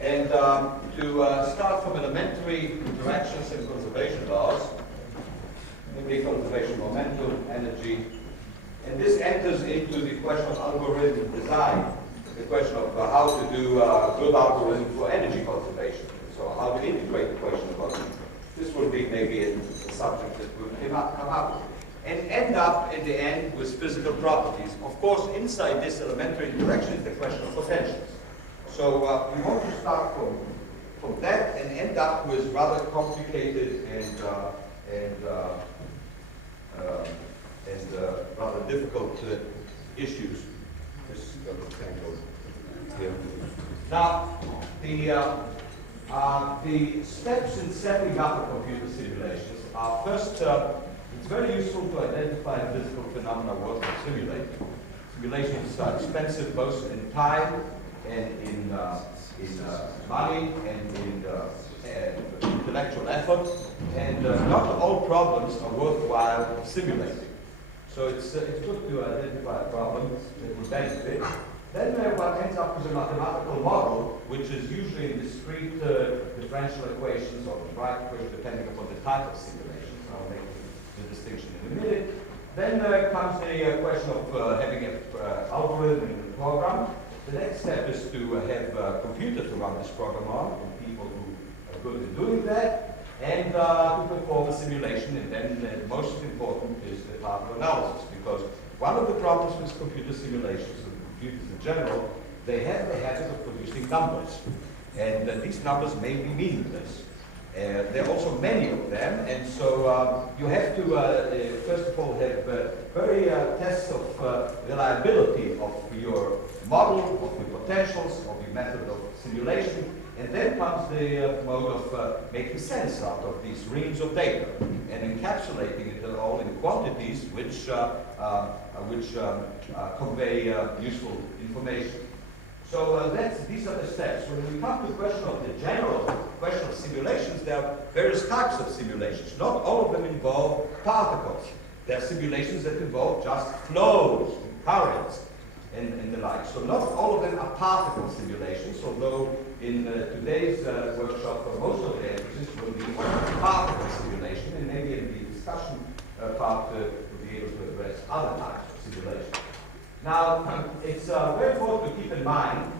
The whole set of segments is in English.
And to start from elementary interactions and conservation laws, namely conservation momentum, energy, and this enters into the question of algorithm design, the question of how to do good algorithm for energy conservation. So how to integrate the question of energy. This will be maybe a subject that will come up. And end up in the end with physical properties. Of course, inside this elementary interaction is the question of potentials. So we want to start from that and end up with rather complicated and rather difficult issues. This here. Now, the steps in setting up a computer simulations are first. It's very useful to identify physical phenomena worth simulating. Simulations are expensive both in time and in money and in intellectual effort, and not all problems are worthwhile simulating. So it's good to identify a problem that will benefit. Then one ends up with a mathematical model, which is usually in discrete differential equations or right equations, depending upon the type of simulations. I'll make the distinction in a minute. Then comes the question of having an algorithm in the program. The next step is to have a computer to run this program on, and people who are good in doing that, and to perform a simulation. And then the most important is the part of analysis, because one of the problems with computer simulations, and computers in general, they have the habit of producing numbers. And these numbers may be meaningless. There are also many of them, and so you have to, first of all, have very tests of reliability of your model, of your potentials, of your method of simulation, and then comes the mode of making sense out of these reams of data and encapsulating it all in quantities which convey useful information. So these are the steps. When we come to the question of the general question of simulations, there are various types of simulations. Not all of them involve particles. There are simulations that involve just flows, currents, and the like. So not all of them are particle simulations, although in today's workshop, most of the emphasis will be on particle simulation, and maybe in the discussion part we'll be able to address other types of simulations. Now, it's very important to keep in mind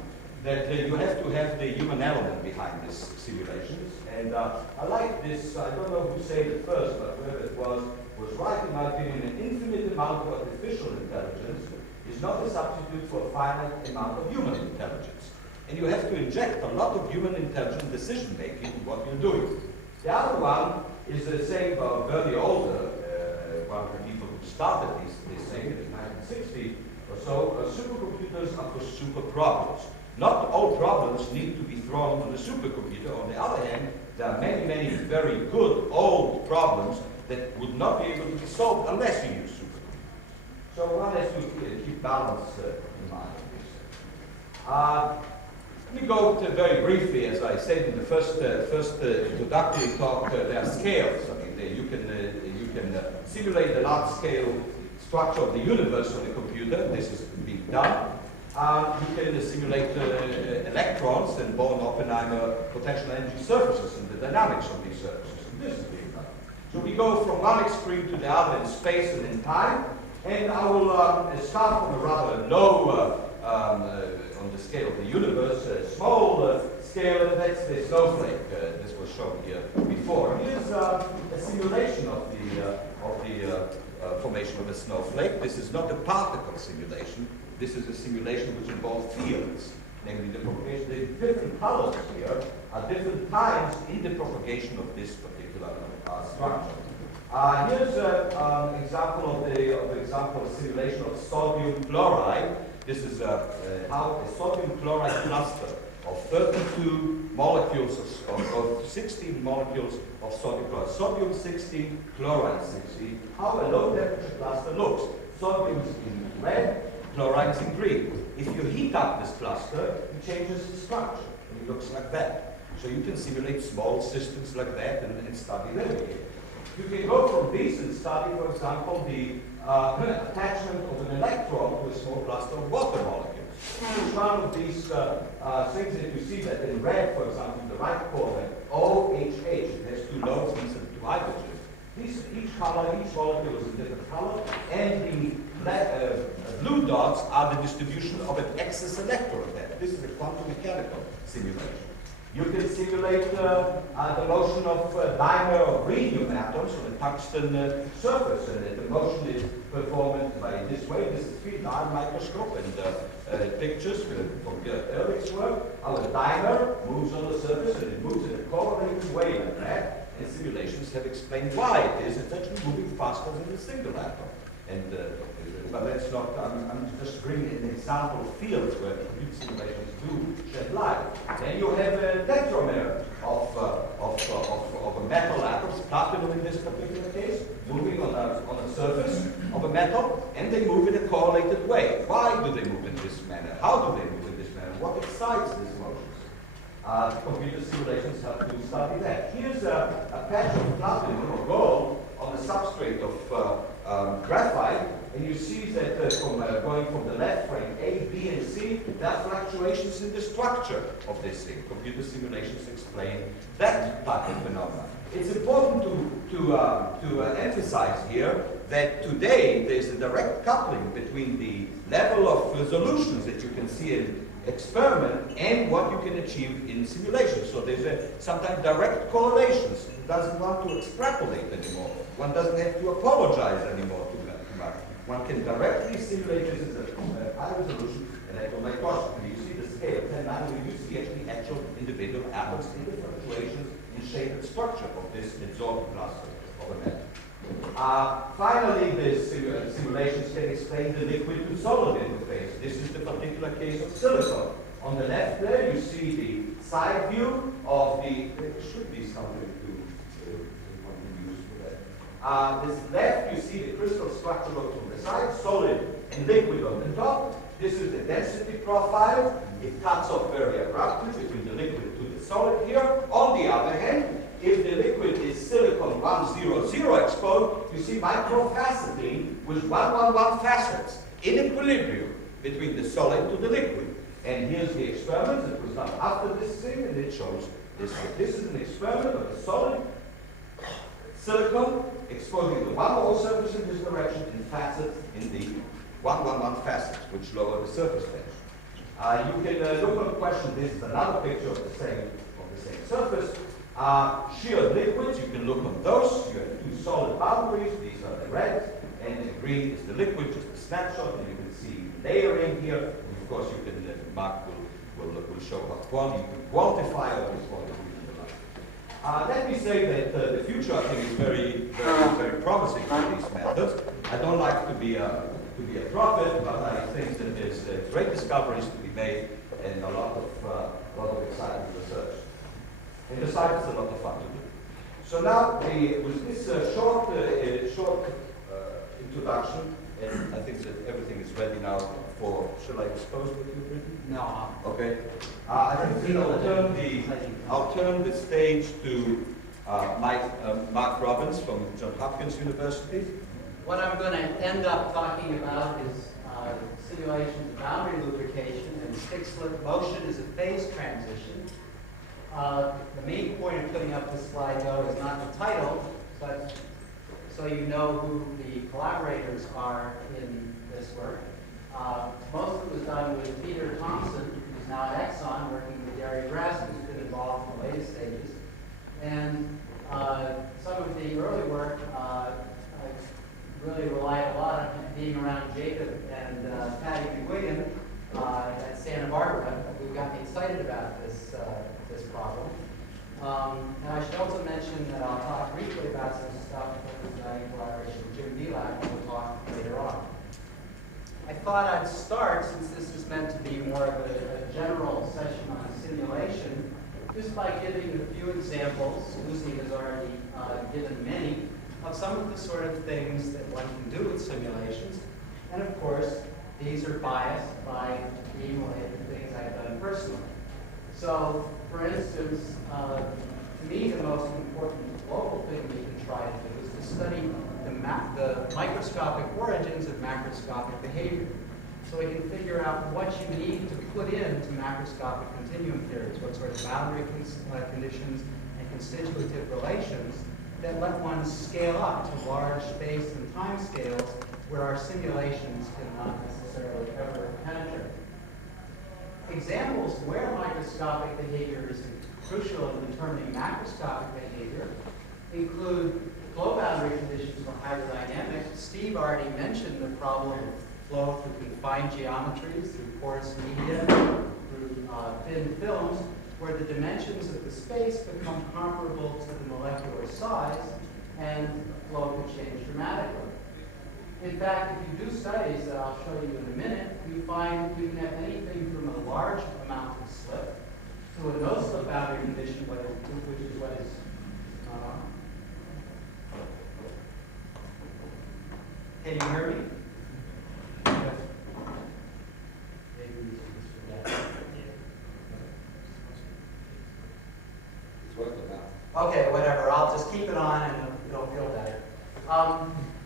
that you have to have the human element behind these simulations. And I like this, I don't know who said it first, but whoever it was right in my opinion. An infinite amount of artificial intelligence is not a substitute for a finite amount of human intelligence. And you have to inject a lot of human intelligence decision-making in what you're doing. The other one is the same Bernie Older, one of the people who started this thing in 1960, so supercomputers are for super problems. Not all problems need to be thrown on the supercomputer. On the other hand, there are many, many very good old problems that would not be able to be solved unless you use supercomputers. So one has to keep balance in mind. Let me go to very briefly, as I said in the first introductory talk, there are scales. I mean, you can simulate the large-scale structure of the universe on a computer. This is being done. You can simulate electrons and Born-Oppenheimer potential energy surfaces and the dynamics of these surfaces. And this is being done. So we go from one extreme to the other in space and in time. And I will start from a rather low, on the scale of the universe, small scale, and that's the snowflake. This was shown here before. Here's a simulation of the formation of a snowflake. This is not a particle simulation. This is a simulation which involves fields, namely the propagation. The different colors here are different times in the propagation of this particular structure. Here's an example of simulation of sodium chloride. This is how a sodium chloride cluster of 32 molecules of 16 molecules of sodium chloride. Sodium 16, chloride 16. How a low temperature cluster looks. Sodium is in red, chloride is in green. If you heat up this cluster, it changes its structure, and it looks like that. So you can simulate small systems like that and study them again. You can go from these and study, for example, the attachment of an electron to a small cluster of water molecules. Each one of these things that you see that in red, for example, in the right corner, OHH, it has two lobes, these are two hydrogens. Each molecule is a different color, and the blue dots are the distribution of an excess electron of that. This is a quantum mechanical simulation. You can simulate the motion of dimer of rhenium atoms on a tungsten surface, and the motion is performed by this way. This is field ion microscope, and pictures from Ehrlich's work. Our dimer moves on the surface, and it moves in a correlated way like that. And simulations have explained why it is. It's actually moving faster than a single atom. And but let's not. I'm just bringing an example of fields where computer simulations do shed light. Then you have a tetramer of a metal atoms, platinum in this particular case, moving on a surface of a metal, and they move in a correlated way. Why do they move in this manner? How do they move in this manner? What excites these motions? Computer simulations help to study that. Here's a patch of platinum or gold on the substrate of graphite, and you see that going from the left frame A, B, and C, there are fluctuations in the structure of this thing. Computer simulations explain that type of phenomenon. It's important to emphasize here that today there's a direct coupling between the level of resolutions that you can see in experiment and what you can achieve in simulation. So there's sometimes direct correlations. One doesn't want to extrapolate anymore. One doesn't have to apologize anymore to much. One can directly simulate this as a high resolution electron microscopy. You see the scale, 10 nanometers, you see actually actual individual atoms in the fluctuations in shape and structure of this adsorbed cluster of a metal. Finally, the simulations can explain the liquid to solid interface. This is the particular case of silicon. On the left there, you see the side view of the, there should be something to use for that. This left, you see the crystal structure from the side, solid and liquid on the top. This is the density profile. It cuts off very abruptly between the liquid to the solid here. On the other hand, if the liquid is silicon 100 exposed, you see microfaceting with 111 facets in equilibrium between the solid to the liquid. And here's the experiment that was done after this thing, and it shows this. This is an experiment of a solid silicon exposing the 1 surface in this direction and facets in the 111 facets, which lower the surface tension. You can look on question. This is another picture of the same surface. Sheared liquids, you can look on those. You have two solid boundaries. These are the red, and the green is the liquid, just a snapshot, and you can see layering here. And of course, you can, Mark will show how you can quantify all this quantity. Let me say that the future, I think, is very promising for these methods. I don't like to be a prophet, but I think that there's great discoveries to be made and a lot of exciting research. And besides, it's a lot of fun to do. So now, with this short introduction, and I think that everything is ready now for, shall I expose what you've written? No. Okay. I think I'll turn the stage to Mark Robbins from Johns Hopkins University. What I'm going to end up talking about is simulation of boundary lubrication, and stick-slip motion is a phase transition. The main point of putting up this slide, though, is not the title, but so you know who the collaborators are in this work. Most of it was done with Peter Thompson, who's now at Exxon, working with Gary Grass, who's been involved in the latest stages. And some of the early work really relied a lot on being around Jacob and Patty McWilliam at Santa Barbara, who got me excited about this problem. And I should also mention that I'll talk briefly about some stuff that was done in collaboration with Jim Belak, and we'll talk later on. I thought I'd start, since this is meant to be more of a general session on simulation, just by giving a few examples. Uzi has already given many, of some of the sort of things that one can do with simulations. And of course, these are biased by being related to things I've done personally. So, for instance, to me, the most important local thing we can try to do is to study the microscopic origins of macroscopic behavior. so we can figure out what you need to put into macroscopic continuum theories, what sort of boundary conditions and constitutive relations that let one scale up to large space and time scales where our simulations cannot necessarily ever penetrate. Examples where microscopic behavior is crucial in determining macroscopic behavior include flow boundary conditions for hydrodynamics. Steve already mentioned the problem of flow through confined geometries, through porous media, through thin films, where the dimensions of the space become comparable to the molecular size, and flow can change dramatically. In fact, if you do studies that I'll show you in a minute, you find you can have anything from a large amount of slip to a no-slip boundary condition, which is what is can you hear me? Okay, whatever. I'll just keep it on and it'll feel better.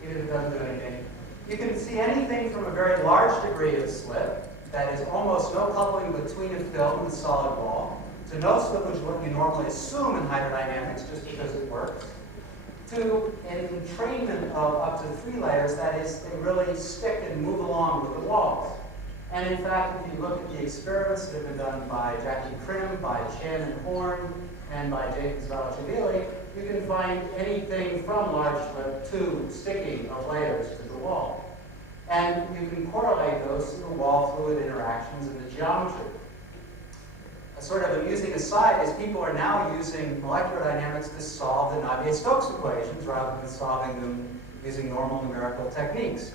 Even if it doesn't do anything. You can see anything from a very large degree of slip, that is almost no coupling between a film and the solid wall, to no slip, which is what you normally assume in hydrodynamics just because it works, to an entrainment of up to 3 layers, that is, they really stick and move along with the walls. And in fact, if you look at the experiments that have been done by Jackie Krim, by Chen and Horn, and by Jacob Zalachvili, you can find anything from large slip to sticking of layers to the wall. And you can correlate those to the wall-fluid interactions in the geometry. A sort of amusing aside is people are now using molecular dynamics to solve the Navier-Stokes equations rather than solving them using normal numerical techniques.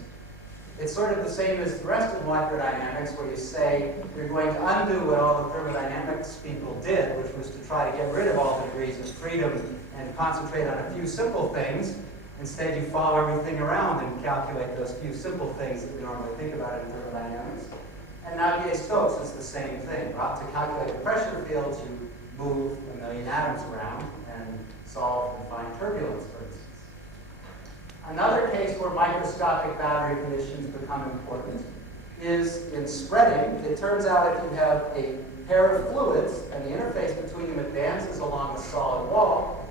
It's sort of the same as the rest of molecular dynamics, where you say you're going to undo what all the thermodynamics people did, which was to try to get rid of all the degrees of freedom and concentrate on a few simple things. Instead, you follow everything around and calculate those few simple things that we normally think about in thermodynamics. And Navier-Stokes is the same thing. To calculate the pressure fields, you move a million atoms around and solve confined turbulence, for instance. Another case where microscopic boundary conditions become important is in spreading. It turns out if you have a pair of fluids and the interface between them advances along the solid wall,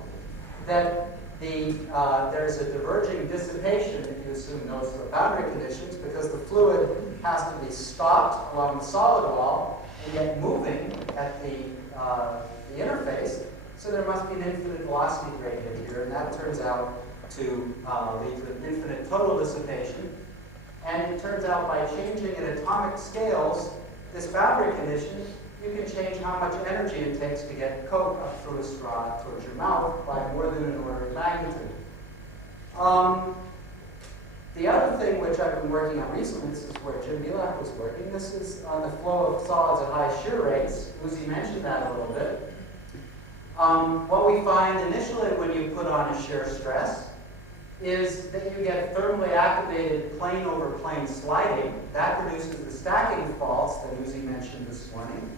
that there's a diverging dissipation if you assume no slip boundary conditions, because the fluid has to be stopped along the solid wall and yet moving at the interface. So there must be an infinite velocity gradient here, and that turns out to lead to an infinite total dissipation. And it turns out by changing at atomic scales this boundary condition, you can change how much energy it takes to get Coke up through a straw towards your mouth by more than an order of magnitude. The other thing which I've been working on recently, this is where Jim Belak was working, this is on the flow of solids at high shear rates. Uzi mentioned that a little bit. What we find initially when you put on a shear stress is that you get thermally activated plane over plane sliding. That produces the stacking faults that Uzi mentioned this morning.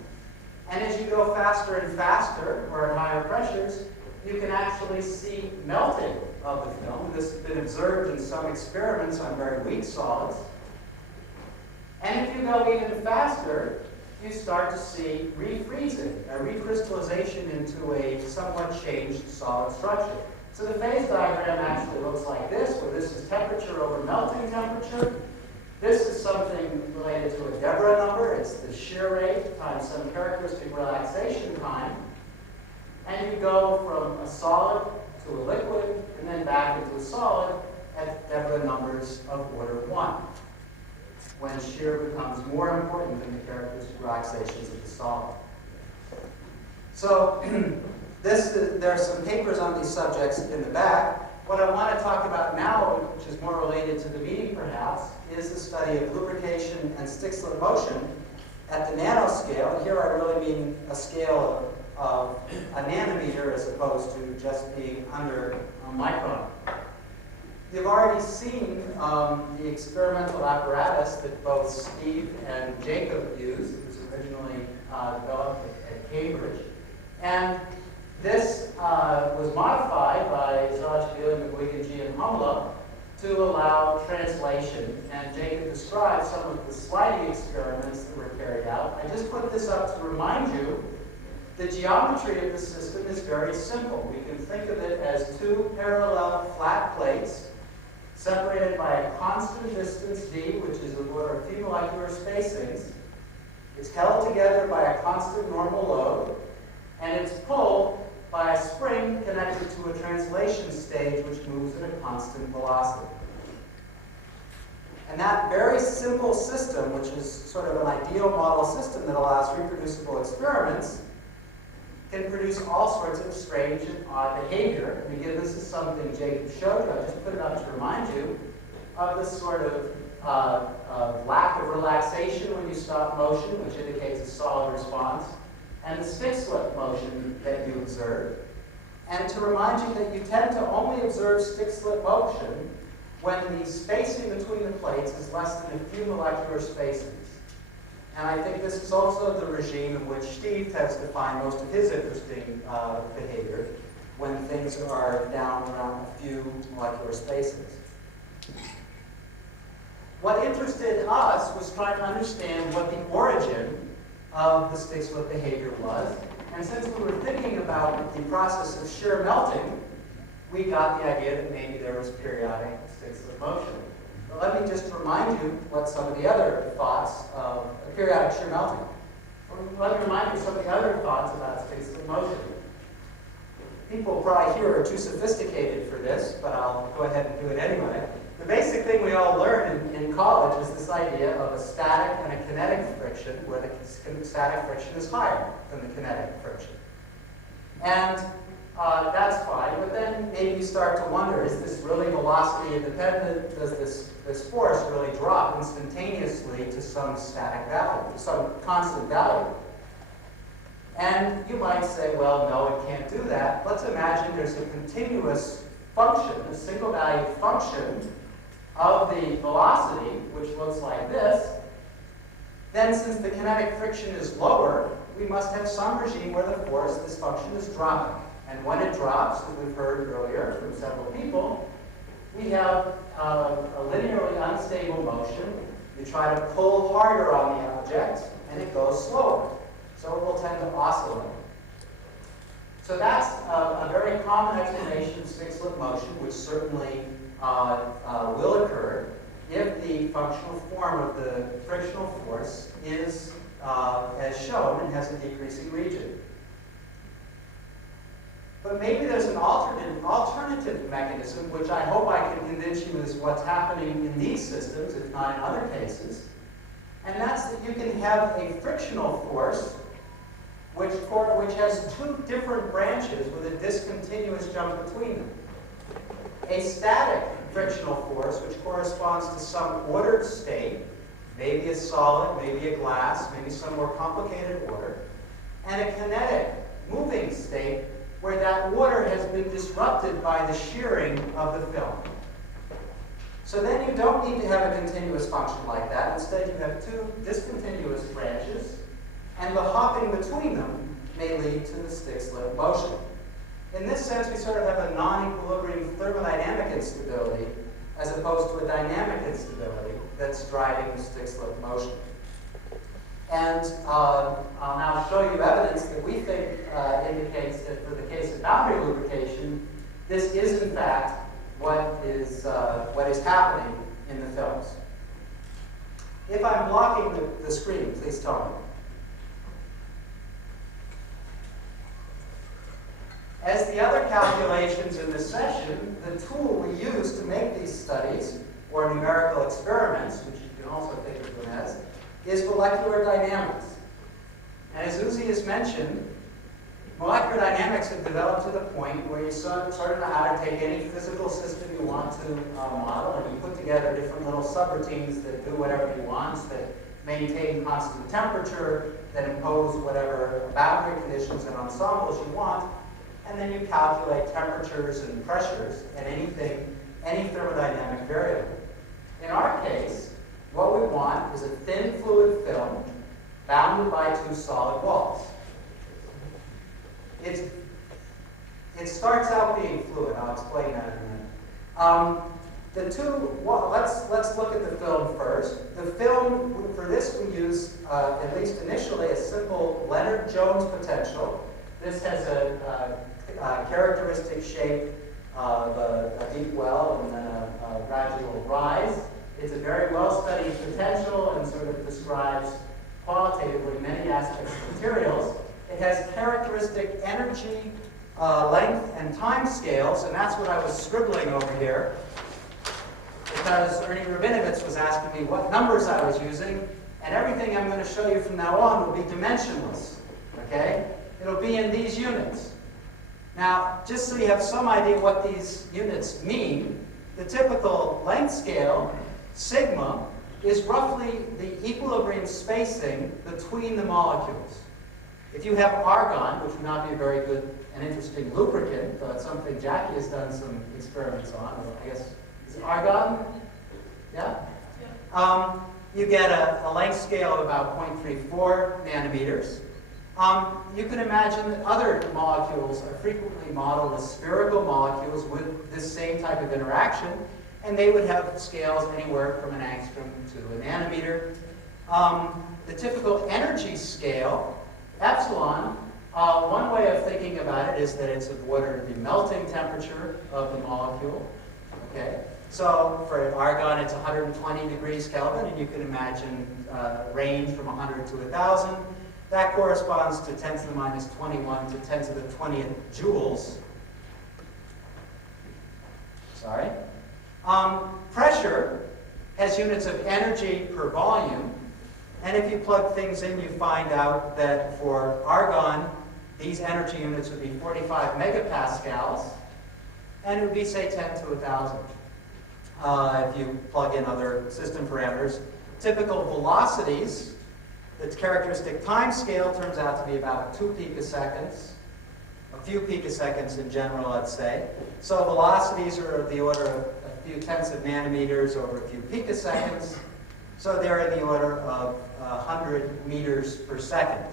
And as you go faster and faster, or at higher pressures, you can actually see melting of the film. This has been observed in some experiments on very weak solids. And if you go even faster, you start to see refreezing, a recrystallization into a somewhat changed solid structure. So the phase diagram actually looks like this, where this is temperature over melting temperature. This is something related to a Deborah number. It's the shear rate times some characteristic relaxation time. And you go from a solid to a liquid, and then back into a solid at Deborah numbers of order 1, when shear becomes more important than the characteristic relaxations of the solid. So there are some papers on these subjects in the back. What I want to talk about now, which is more related to the meeting perhaps, is the study of lubrication and stick-slip motion at the nanoscale. Here I really mean a scale of a nanometer as opposed to just being under a micron. You've already seen the experimental apparatus that both Steve and Jacob used. It was originally developed at Cambridge. And this was modified by Zalachvili, McGuigan, and Humla to allow translation. And Jacob described some of the sliding experiments that were carried out. I just put this up to remind you the geometry of the system is very simple. We can think of it as two parallel flat plates separated by a constant distance d, which is the order of few molecular spacings. It's held together by a constant normal load, and it's pulled by a spring connected to a translation stage which moves at a constant velocity. And that very simple system, which is sort of an ideal model system that allows reproducible experiments, can produce all sorts of strange and odd behavior. And again, this is something Jacob showed you. I just put it up to remind you of this sort of lack of relaxation when you stop motion, which indicates a solid response, and the stick-slip motion that you observe. And to remind you that you tend to only observe stick-slip motion when the spacing between the plates is less than a few molecular spacings. And I think this is also the regime in which Steve tends to find most of his interesting behavior, when things are down around a few molecular spacings. What interested us was trying to understand what the origin of the stick-slip behavior was. And since we were thinking about the process of shear melting, we got the idea that maybe there was periodic stick-slip motion. But let me just remind you what some of the other thoughts of periodic shear melting. Let me remind you some of the other thoughts about stick-slip motion. People probably here are too sophisticated for this, but I'll go ahead and do it anyway. The basic thing we all learn in college is this idea of a static and a kinetic friction, where the static friction is higher than the kinetic friction. And that's fine, but then maybe you start to wonder, is this really velocity independent? Does this force really drop instantaneously to some static value, some constant value? And you might say, well, no, it can't do that. Let's imagine there's a continuous function, a single value function of the velocity, which looks like this. Then since the kinetic friction is lower, we must have some regime where the force, this function, is dropping. And when it drops, as we've heard earlier from several people, we have a linearly unstable motion. You try to pull harder on the object, and it goes slower. So it will tend to oscillate. So that's a very common explanation of stick-slip motion, which certainly will occur if the functional form of the frictional force is, as shown, and has a decreasing region. But maybe there's an alternative mechanism, which I hope I can convince you is what's happening in these systems, if not in other cases. And that's that you can have a frictional force which has two different branches with a discontinuous jump between them. A static frictional force, which corresponds to some ordered state, maybe a solid, maybe a glass, maybe some more complicated order, and a kinetic moving state where that order has been disrupted by the shearing of the film. So then you don't need to have a continuous function like that. Instead, you have two discontinuous branches, and the hopping between them may lead to the stick-slip motion. In this sense, we sort of have a non-equilibrium thermodynamic instability as opposed to a dynamic instability that's driving the stick-slip motion. And I'll now show you evidence that we think indicates that for the case of boundary lubrication, this is in fact what is happening in the films. If I'm blocking the screen, please tell me. As the other calculations in this session, the tool we use to make these studies, or numerical experiments, which you can also think of them as, is molecular dynamics. And as Uzi has mentioned, molecular dynamics have developed to the point where you sort of know how to take any physical system you want to model, and you put together different little subroutines that do whatever you want, that maintain constant temperature, that impose whatever boundary conditions and ensembles you want, and then you calculate temperatures and pressures and any thermodynamic variable. In our case, what we want is a thin fluid film bounded by two solid walls. It starts out being fluid. I'll explain that in a minute. Well, let's look at the film first. The film, for this we use, at least initially, a simple Leonard-Jones potential. This has a characteristic shape of a deep well and then a gradual rise. It's a very well-studied potential and sort of describes qualitatively many aspects of materials. It has characteristic energy, length, and time scales, and that's what I was scribbling over here, because Ernie Rabinovitz was asking me what numbers I was using, and everything I'm going to show you from now on will be dimensionless, okay? It'll be in these units. Now, just so you have some idea what these units mean, the typical length scale, sigma, is roughly the equilibrium spacing between the molecules. If you have argon, which would not be a very good and interesting lubricant, though it's something Jackie has done some experiments on, or I guess, is it argon? Yeah? You get a length scale of about 0.34 nanometers. You can imagine that other molecules are frequently modeled as spherical molecules with this same type of interaction, and they would have scales anywhere from an angstrom to a nanometer. The typical energy scale, epsilon, one way of thinking about it is that it's of order the melting temperature of the molecule. Okay, so for argon, it's 120 degrees Kelvin, and you can imagine range from 100 to 1,000. That corresponds to 10 to the minus 21 to 10 to the 20th joules. Sorry. Pressure has units of energy per volume, and if you plug things in, you find out that for argon, these energy units would be 45 megapascals, and it would be, say, 10 to 1,000 if you plug in other system parameters. Typical velocities, the characteristic time scale turns out to be about 2 picoseconds, a few picoseconds in general, let's say. So velocities are of the order of a few tenths of nanometers over a few picoseconds. So they're in the order of 100 meters per second.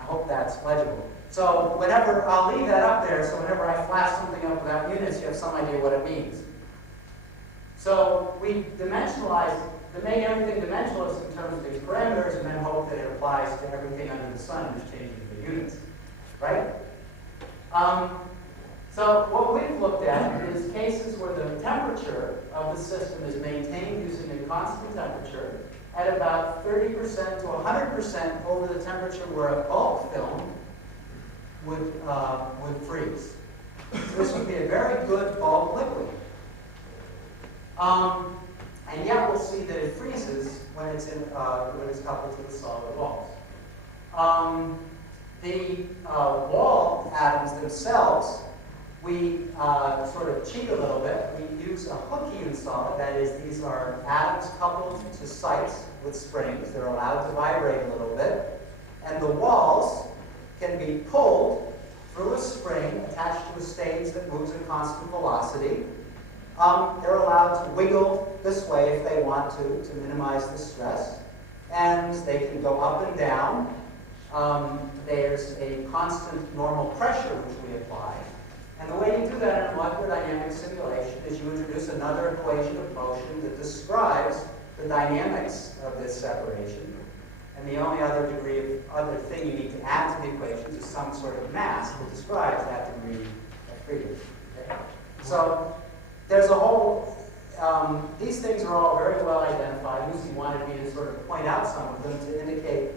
I hope that's legible. So whenever, I'll leave that up there, so whenever I flash something up without units, you have some idea what it means. So we dimensionalize, to make everything dimensionless in terms of these parameters, and then hope that it applies to everything under the sun, just changing the units, right? So what we've looked at is cases where the temperature of the system is maintained using a constant temperature at about 30% to 100% over the temperature where a bulk film would freeze. So this would be a very good bulk liquid. And yet we'll see that it freezes when it's coupled to the solid walls. The wall atoms themselves, we sort of cheat a little bit. We use a Hookean solid, that is, these are atoms coupled to sites with springs. They're allowed to vibrate a little bit. And the walls can be pulled through a spring attached to a stage that moves at constant velocity. They're allowed to wiggle this way if they want to minimize the stress. And they can go up and down. There's a constant normal pressure which we apply. And the way you do that in a molecular dynamics simulation is you introduce another equation of motion that describes the dynamics of this separation. And the only other thing you need to add to the equations is some sort of mass that describes that degree of freedom. Okay? So there's a whole, these things are all very well identified. Uzi wanted me to sort of point out some of them to indicate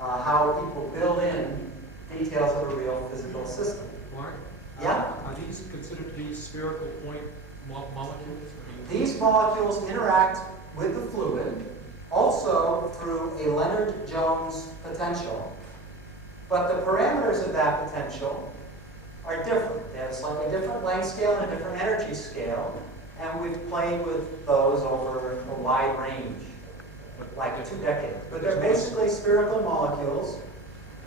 how people build in details of a real physical system. Mark? Yeah? Are these considered to be spherical point molecules? These molecules interact with the fluid also through a Leonard-Jones potential, but the parameters of that potential are different. They have a slightly different length scale and a different energy scale, and we've played with those over a wide range, like 2 decades. But they're basically spherical molecules,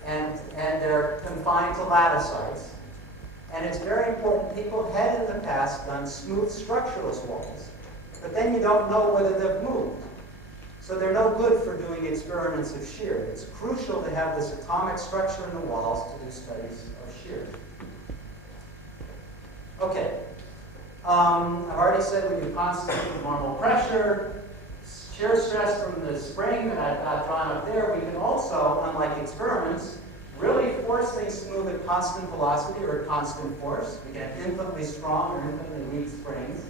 and they're confined to lattices. And it's very important. People had in the past done smooth structureless walls, but then you don't know whether they've moved. So they're no good for doing experiments of shear. It's crucial to have this atomic structure in the walls to do studies of shear. Okay. I've already said we do constant normal pressure, shear stress from the spring that I've got drawn up there. We can also, unlike experiments, really force things to move at constant velocity or at constant force. We get infinitely strong or infinitely weak springs.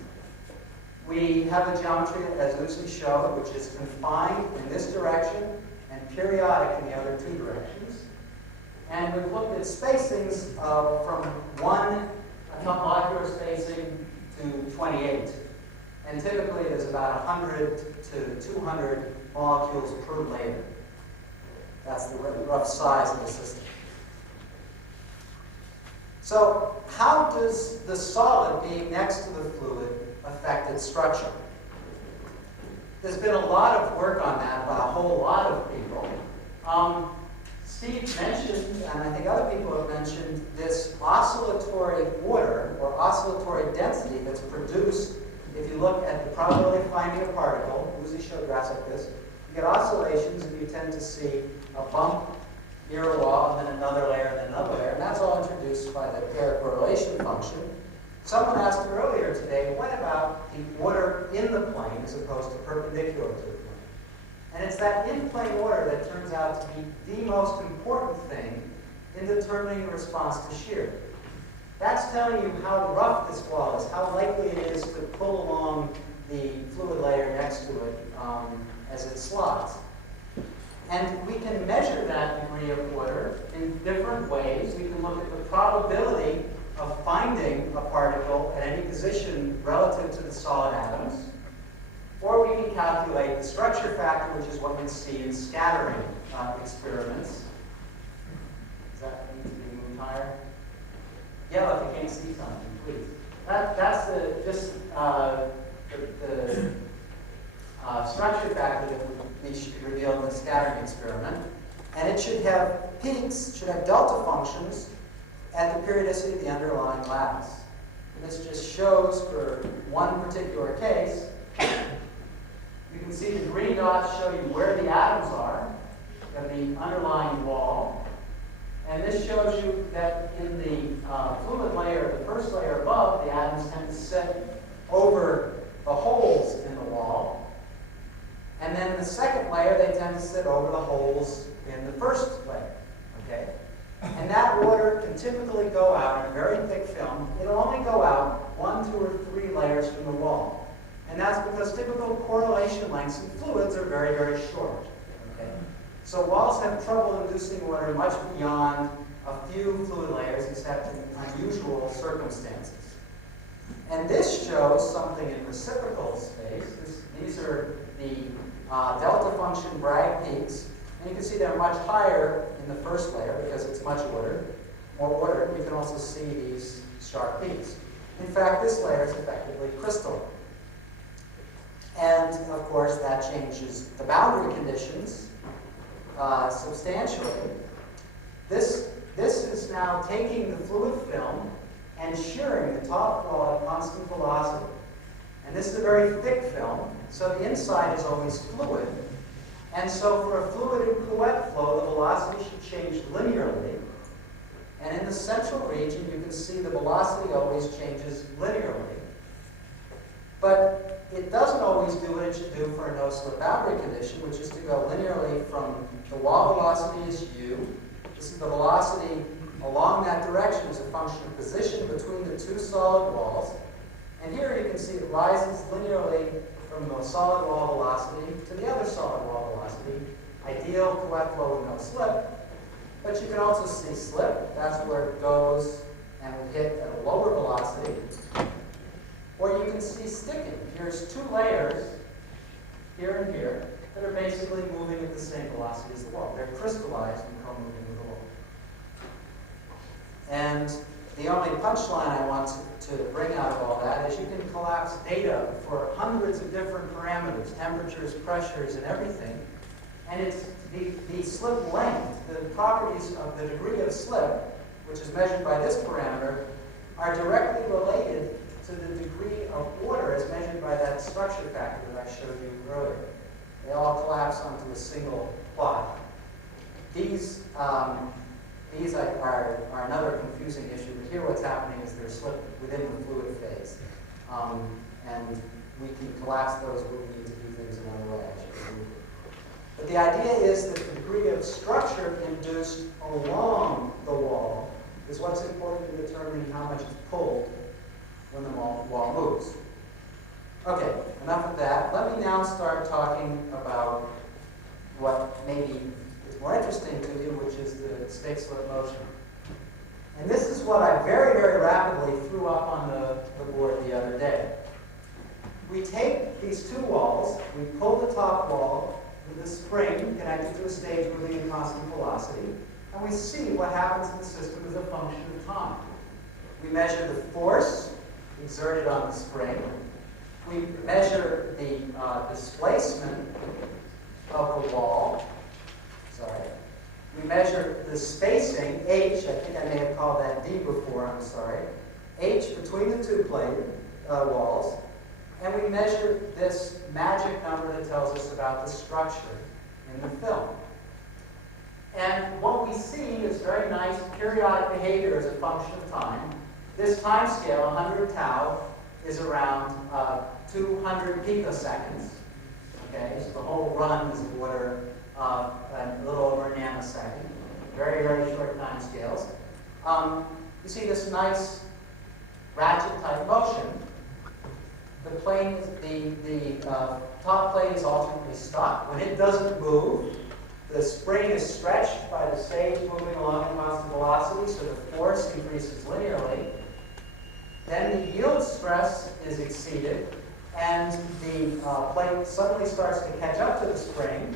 We have a geometry, as Uzi showed, which is confined in this direction and periodic in the other two directions. And we've looked at spacings from 1 molecular spacing to 28. And typically there's about 100 to 200 molecules per layer. That's the rough size of the system. So how does the solid being next to the fluid affect its structure? There's been a lot of work on that by a whole lot of people. Steve mentioned, and I think other people have mentioned, this oscillatory order or oscillatory density that's produced if you look at the probability of finding a particle. Uzi showed graphs like this. You get oscillations and you tend to see a bump near a wall and then another layer and then another layer. And that's all introduced by the pair correlation function. Someone asked earlier today, what about the order in the plane as opposed to perpendicular to the plane? And it's that in-plane order that turns out to be the most important thing in determining the response to shear. That's telling you how rough this wall is, how likely it is to pull along the fluid layer next to it as it slides. And we can measure that degree of order in different ways. We can look at the probability of finding a particle at any position relative to the solid atoms. Or we can calculate the structure factor, which is what we see in scattering experiments. Does that need to be moved higher? Yell if you can't see something, please. That's the structure factor that we should reveal in the scattering experiment. And it should have peaks, should have delta functions at the periodicity of the underlying lattice. And this just shows for one particular case. You can see the green dots show you where the atoms are of the underlying wall. And this shows you that in the fluid layer, the first layer above, the atoms tend to sit over the holes in the wall. And then in the second layer, they tend to sit over the holes in the first layer. Okay? And that order can typically go out in a very thick film. It'll only go out 1, 2, or 3 layers from the wall. And that's because typical correlation lengths in fluids are very, very short. Okay? So walls have trouble inducing order much beyond a few fluid layers, except in unusual circumstances. And this shows something in reciprocal space. These are the delta function Bragg peaks. And you can see they're much higher in the first layer because it's much more ordered. You can also see these sharp peaks. In fact, this layer is effectively crystalline. And, of course, that changes the boundary conditions substantially. This is now taking the fluid film and shearing the top wall at constant velocity. And this is a very thick film, so the inside is always fluid. And so for a fluid in Couette flow, the velocity should change linearly. And in the central region, you can see the velocity always changes linearly. But it doesn't always do what it should do for a no-slip boundary condition, which is to go linearly from the wall velocity is u. This is the velocity along that direction as a function of position between the two solid walls. And here you can see it rises linearly from the solid wall velocity to the other solid wall velocity. Ideal Couette flow with no slip. But you can also see slip. That's where it goes and would hit at a lower velocity. Or you can see sticking. Here's 2 layers, here and here, that are basically moving at the same velocity as the wall. They're crystallized and co-moving with the wall. And the only punchline I want to bring out of all that is you can collapse data for hundreds of different parameters, temperatures, pressures, and everything. And it's the slip length, the properties of the degree of slip, which is measured by this parameter, are directly related to the degree of order as measured by that structure factor that I showed you earlier. They all collapse onto a single plot. These are another confusing issue, but here what's happening is they're slipped within the fluid phase. And we can collapse those when we need to do things another way, actually. But the idea is that the degree of structure induced along the wall is what's important in determining how much is pulled when the wall moves. Okay, enough of that. Let me now start talking about what maybe is more interesting to you, which is the stick slip motion. And this is what I very, very rapidly threw up on the board the other day. We take these two walls, we pull the top wall with a spring connected to a stage moving at constant velocity, and we see what happens in the system as a function of time. We measure the force exerted on the spring. We measure the displacement of the wall. Sorry. We measure the spacing, H, I think I may have called that D before, I'm sorry, H between the two walls, and we measure this magic number that tells us about the structure in the film. And what we see is very nice periodic behavior as a function of time. This time scale, 100 tau, is around 200 picoseconds. Okay, so the whole run is a little over a nanosecond. Very, very short time scales. You see this nice ratchet-type motion. The plane, the top plate is alternately stuck. When it doesn't move, the spring is stretched by the stage moving along at constant velocity, so the force increases linearly. Then the yield stress is exceeded, and the plate suddenly starts to catch up to the spring.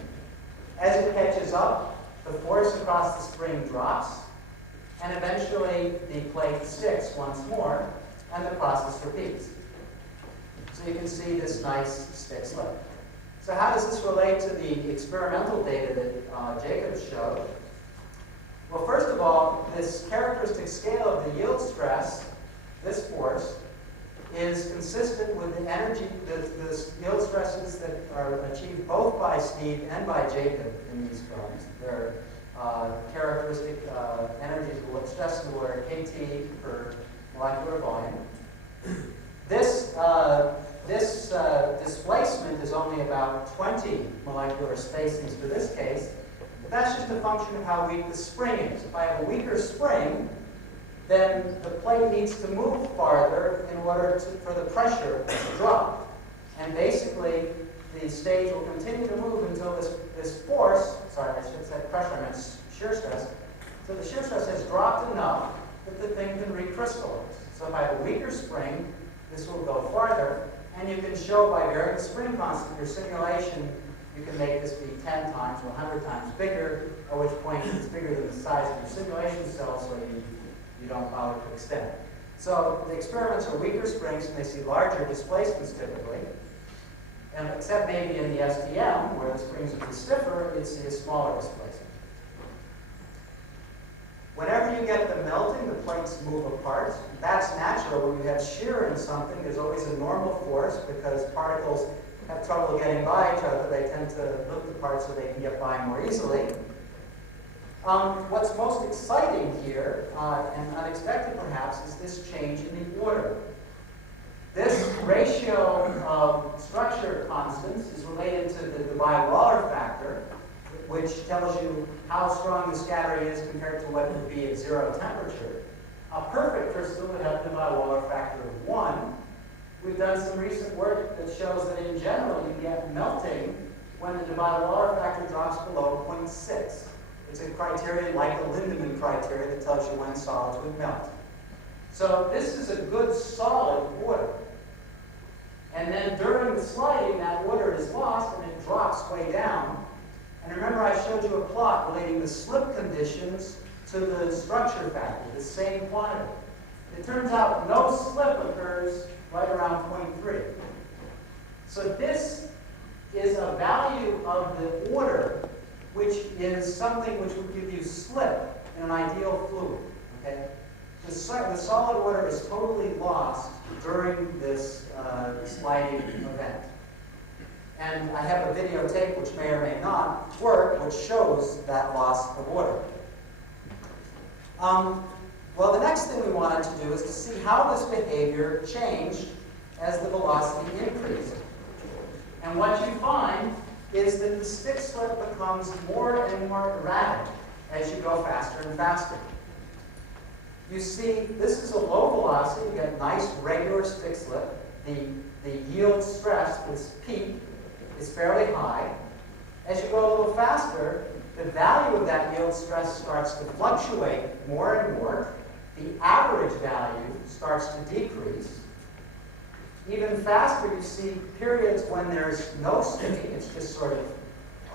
As it catches up, the force across the spring drops, and eventually the plate sticks once more, and the process repeats. So you can see this nice stick slip. So how does this relate to the experimental data that Jacob showed? Well, first of all, this characteristic scale of the yield stress, this force, is consistent with the energy, the yield stresses that are achieved both by Steve and by Jacob in these films. Their characteristic energies, stress in the order kT per molecular volume. This displacement is only about 20 molecular spacings for this case, but that's just a function of how weak the spring is. If I have a weaker spring, then the plate needs to move farther in order for the pressure to drop. And basically, the stage will continue to move until this force, sorry, I should say pressure, I meant shear stress, so the shear stress has dropped enough that the thing can recrystallize. So if I have a weaker spring, this will go farther, and you can show by varying the spring constant, your simulation, you can make this be 10 times or 100 times bigger, at which point it's bigger than the size of your simulation cell, so you don't bother to extend. So the experiments are weaker springs, and they see larger displacements typically. And except maybe in the STM, where the springs would be stiffer, you'd see a smaller displacement. Whenever you get the melting, the plates move apart. That's natural. When you have shear in something, there's always a normal force because particles have trouble getting by each other. They tend to lift apart so they can get by more easily. What's most exciting here, and unexpected perhaps, is this change in the order. This ratio of structure constants is related to the Debye-Waller factor, which tells you how strong the scattering is compared to what would be at zero temperature. A perfect crystal would have a Debye-Waller factor of 1. We've done some recent work that shows that in general you get melting when the Debye-Waller factor drops below 0.6. It's a criterion like the Lindemann criteria that tells you when solids would melt. So this is a good solid order. And then during the sliding, that order is lost and it drops way down. And remember I showed you a plot relating the slip conditions to the structure factor, the same quantity. It turns out no slip occurs right around 0.3. So this is a value of the order which is something which would give you slip in an ideal fluid. Okay? The solid order is totally lost during this sliding event. And I have a videotape which may or may not work, which shows that loss of order. Well, the next thing we wanted to do is to see how this behavior changed as the velocity increases. And what you find is that the stick slip becomes more and more erratic as you go faster and faster. You see, this is a low velocity. You get nice regular stick slip. The yield stress, this peak, is fairly high. As you go a little faster, the value of that yield stress starts to fluctuate more and more. The average value starts to decrease. Even faster, you see periods when there's no sticking. It's just sort of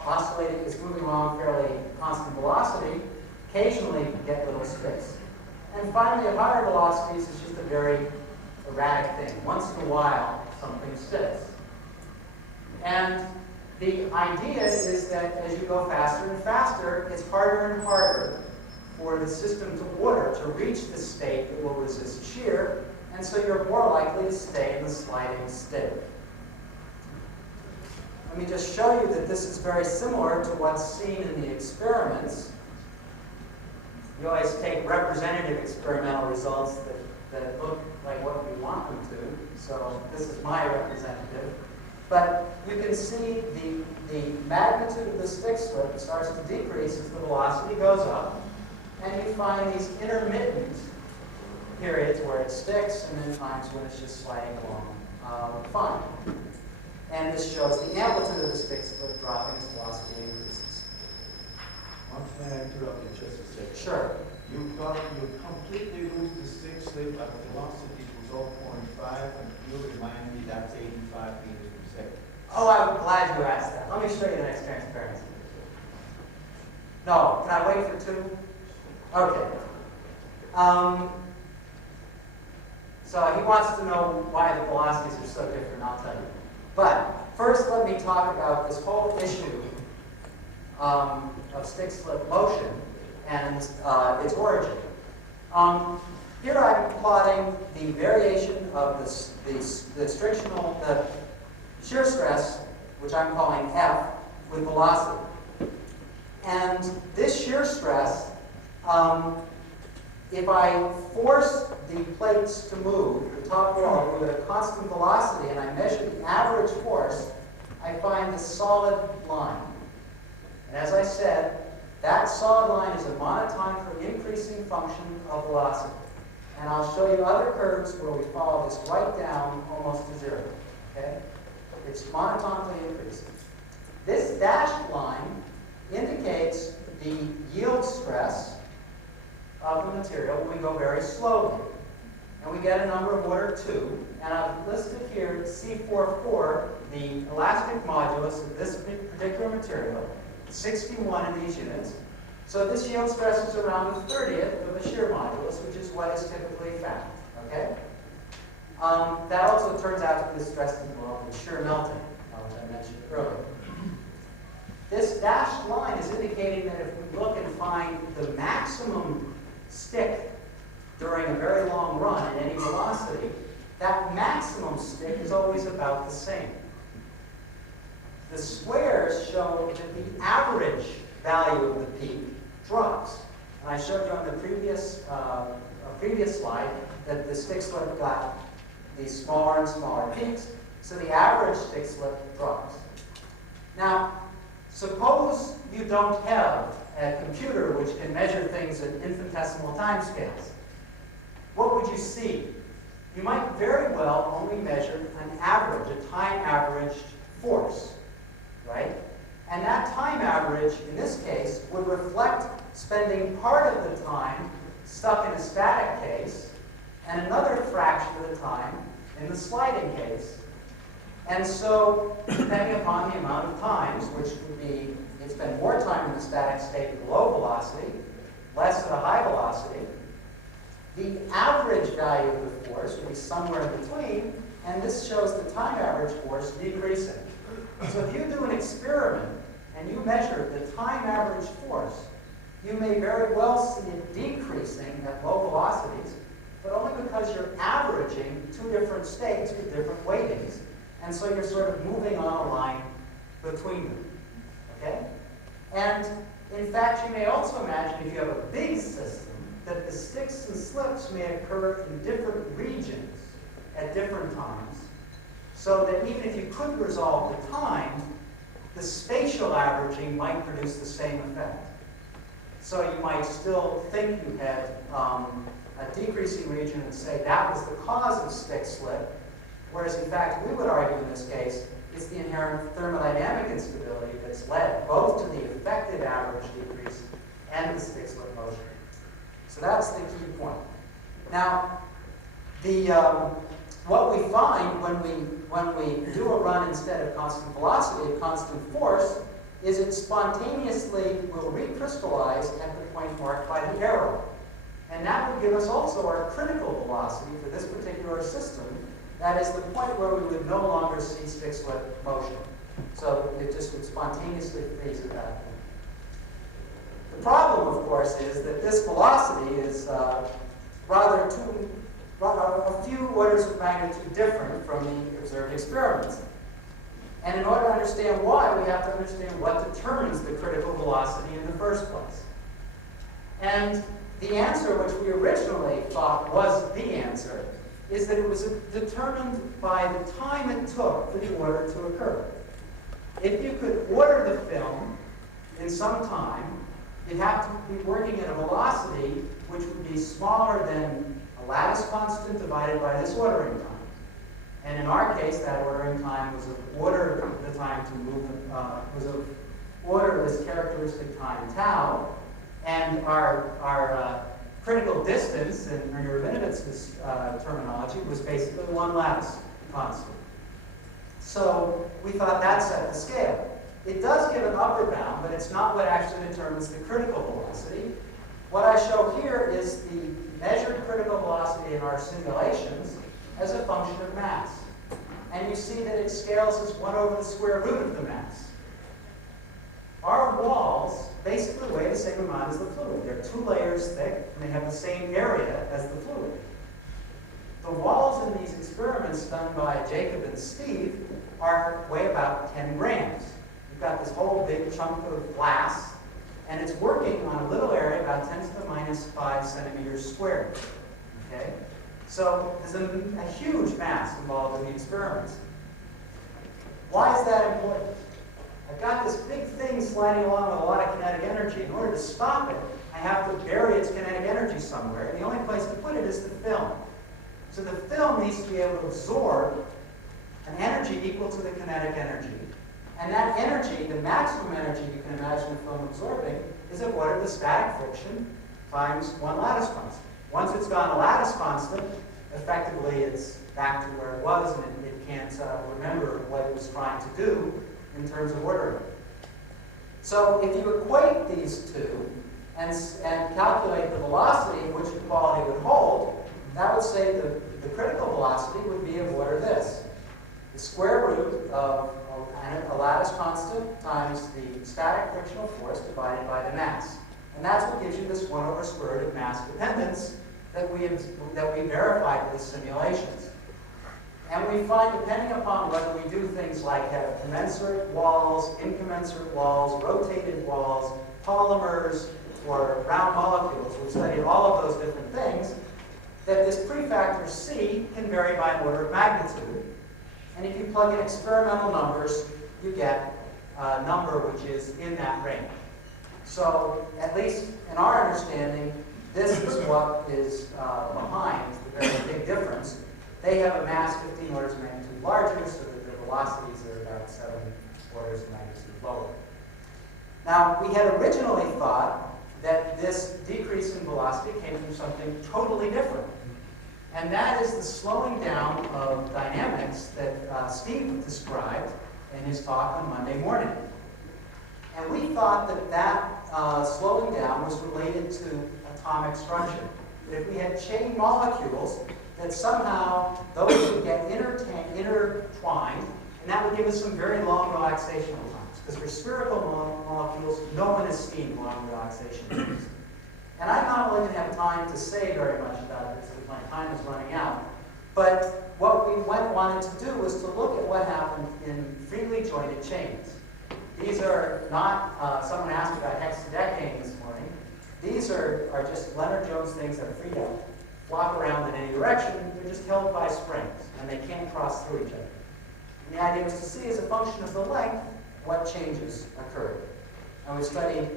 oscillating. It's moving along fairly constant velocity. Occasionally, you get little sticks. And finally, at higher velocities, it's just a very erratic thing. Once in a while, something sticks. And the idea is that as you go faster and faster, it's harder and harder for the system to order to reach the state that will resist shear, and so you're more likely to stay in the sliding state. Let me just show you that this is very similar to what's seen in the experiments. You always take representative experimental results that look like what we want them to. So this is my representative. But you can see the magnitude of the stick slip starts to decrease as the velocity goes up. And you find these intermittent periods where it sticks and then times when it's just sliding along fine. And this shows the amplitude of the stick slip dropping as velocity increases. May I interrupt you just a second? Sure. You completely lose the stick slip at velocity to 0.5, and you remind me that's 85 meters per second. Oh, I'm glad you asked that. Let me show you the next transparency. No, can I wait for two? Okay. So he wants to know why the velocities are so different, I'll tell you. But first let me talk about this whole issue of stick slip motion and its origin. Here I'm plotting the variation of the shear stress, which I'm calling F, with velocity. And this shear stress, if I force the plates to move, the top wall, move at a constant velocity, and I measure the average force, I find this solid line. And as I said, that solid line is a monotonically increasing function of velocity. And I'll show you other curves where we follow this right down almost to zero. Okay? It's monotonically increasing. This dashed line indicates the yield stress of the material when we go very slowly. And we get a number of order 2. And I've listed here C44, the elastic modulus of this particular material, 61 in these units. So this yield stress is around the 30th of the shear modulus, which is what is typically found. Okay? That also turns out to be the stress involved in shear melting, which I mentioned earlier. This dashed line is indicating that if we look and find the maximum stick during a very long run at any velocity, that maximum stick is always about the same. The squares show that the average value of the peak drops. And I showed you on the previous slide that the stick slip got these smaller and smaller peaks, so the average stick slip drops. Now, suppose you don't have a computer which can measure things at infinitesimal timescales. What would you see? You might very well only measure an average, a time-averaged force, right? And that time average, in this case, would reflect spending part of the time stuck in a static case and another fraction of the time in the sliding case. And so, depending upon the amount of times, which would be, you'd spend more time in the static state at low velocity, less at a high velocity, the average value of the force would be somewhere in between, and this shows the time average force decreasing. So if you do an experiment and you measure the time average force, you may very well see it decreasing at low velocities, but only because you're averaging two different states with different weightings, and so you're sort of moving on a line between them. Okay? And in fact, you may also imagine if you have a big system that the sticks and slips may occur in different regions at different times, so that even if you could resolve the time, the spatial averaging might produce the same effect. So you might still think you had a decreasing region and say that was the cause of stick slip, whereas in fact we would argue in this case it's the inherent thermodynamic instability that's led both to the effective average decrease and the stick slip motion. So that's the key point. Now, what we find when we do a run instead of constant velocity at constant force is it spontaneously will recrystallize at the point marked by the arrow. And that would give us also our critical velocity for this particular system. That is the point where we would no longer see stick slip motion. So it just would spontaneously freeze at that point. The problem, of course, is that this velocity is rather a few orders of magnitude different from the observed experiments. And in order to understand why, we have to understand what determines the critical velocity in the first place. And the answer, which we originally thought was the answer, is that it was determined by the time it took for the order to occur. If you could order the film in some time, you'd have to be working at a velocity which would be smaller than a lattice constant divided by this ordering time. And in our case, that ordering time was of order, the time to move, was of order this characteristic time tau, and our critical distance, in Rabinowitz's terminology, was basically one lattice constant. So we thought that set the scale. It does give an upper bound, but it's not what actually determines the critical velocity. What I show here is the measured critical velocity in our simulations as a function of mass. And you see that it scales as 1 over the square root of the mass. Our walls basically weigh the same amount as the fluid. They're 2 layers thick, and they have the same area as the fluid. The walls in these experiments done by Jacob and Steve weigh about 10 grams. You've got this whole big chunk of glass, and it's working on a little area about 10 to the minus 5 centimeters squared. Okay? So there's a huge mass involved in the experiments. Why is that important? I've got this big thing sliding along with a lot of kinetic energy. In order to stop it, I have to bury its kinetic energy somewhere, and the only place to put it is the film. So the film needs to be able to absorb an energy equal to the kinetic energy. And that energy, the maximum energy you can imagine a film absorbing, is of order the static friction times 1 lattice constant. Once it's gone a lattice constant, effectively it's back to where it was, and it can't remember what it was trying to do in terms of ordering. So if you equate these two and calculate the velocity in which the quality would hold, that would say the critical velocity would be of order this. The square root of a lattice constant times the static frictional force divided by the mass. And that's what gives you this 1 over square root of mass dependence that we verified with the simulations. And we find, depending upon whether we do things like have commensurate walls, incommensurate walls, rotated walls, polymers, or round molecules, we've studied all of those different things, that this prefactor C can vary by an order of magnitude. And if you plug in experimental numbers, you get a number which is in that range. So, at least in our understanding, this is what is behind the very big difference. They have a mass 15 orders of magnitude larger, so that their velocities are about 7 orders of magnitude lower. Now, we had originally thought that this decrease in velocity came from something totally different. And that is the slowing down of dynamics that Steve described in his talk on Monday morning. And we thought that that slowing down was related to atomic structure. That if we had chain molecules, that somehow those would get intertwined, and that would give us some very long relaxational times. Because for spherical molecules, no one has seen long relaxation times. And I'm not really going to have time to say very much about this because my time is running out. But what we wanted to do was to look at what happened in freely jointed chains. These are not, someone asked about hexadecane this morning. These are just Leonard-Jones things that are free to flop around in any direction. They're just held by springs, and they can't cross through each other. And the idea was to see as a function of the length what changes occurred. And we studied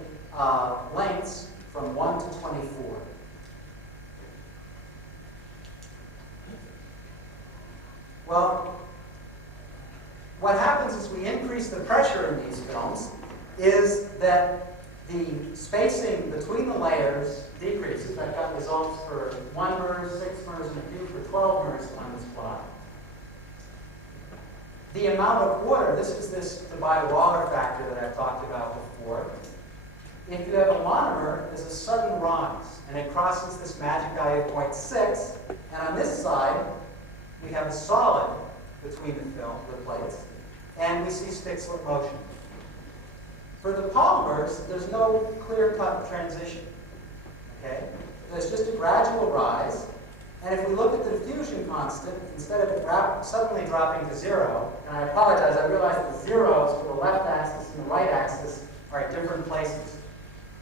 lengths from 1 to 24. Well, what happens as we increase the pressure in these films is that the spacing between the layers decreases. I've got results for 1 MERS, 6 MERS, and a few for 12 MERS on this plot. The amount of water, this is this Debye-Waller factor that I've talked about before. If you have a monomer, there's a sudden rise, and it crosses this magic value of 0.6, and on this side, we have a solid between the plates, and we see stick-slip motion. For the polymers, there's no clear-cut transition. Okay? There's just a gradual rise, and if we look at the diffusion constant, instead of suddenly dropping to 0, and I apologize, I realize the zeros for the left axis and the right axis are at different places.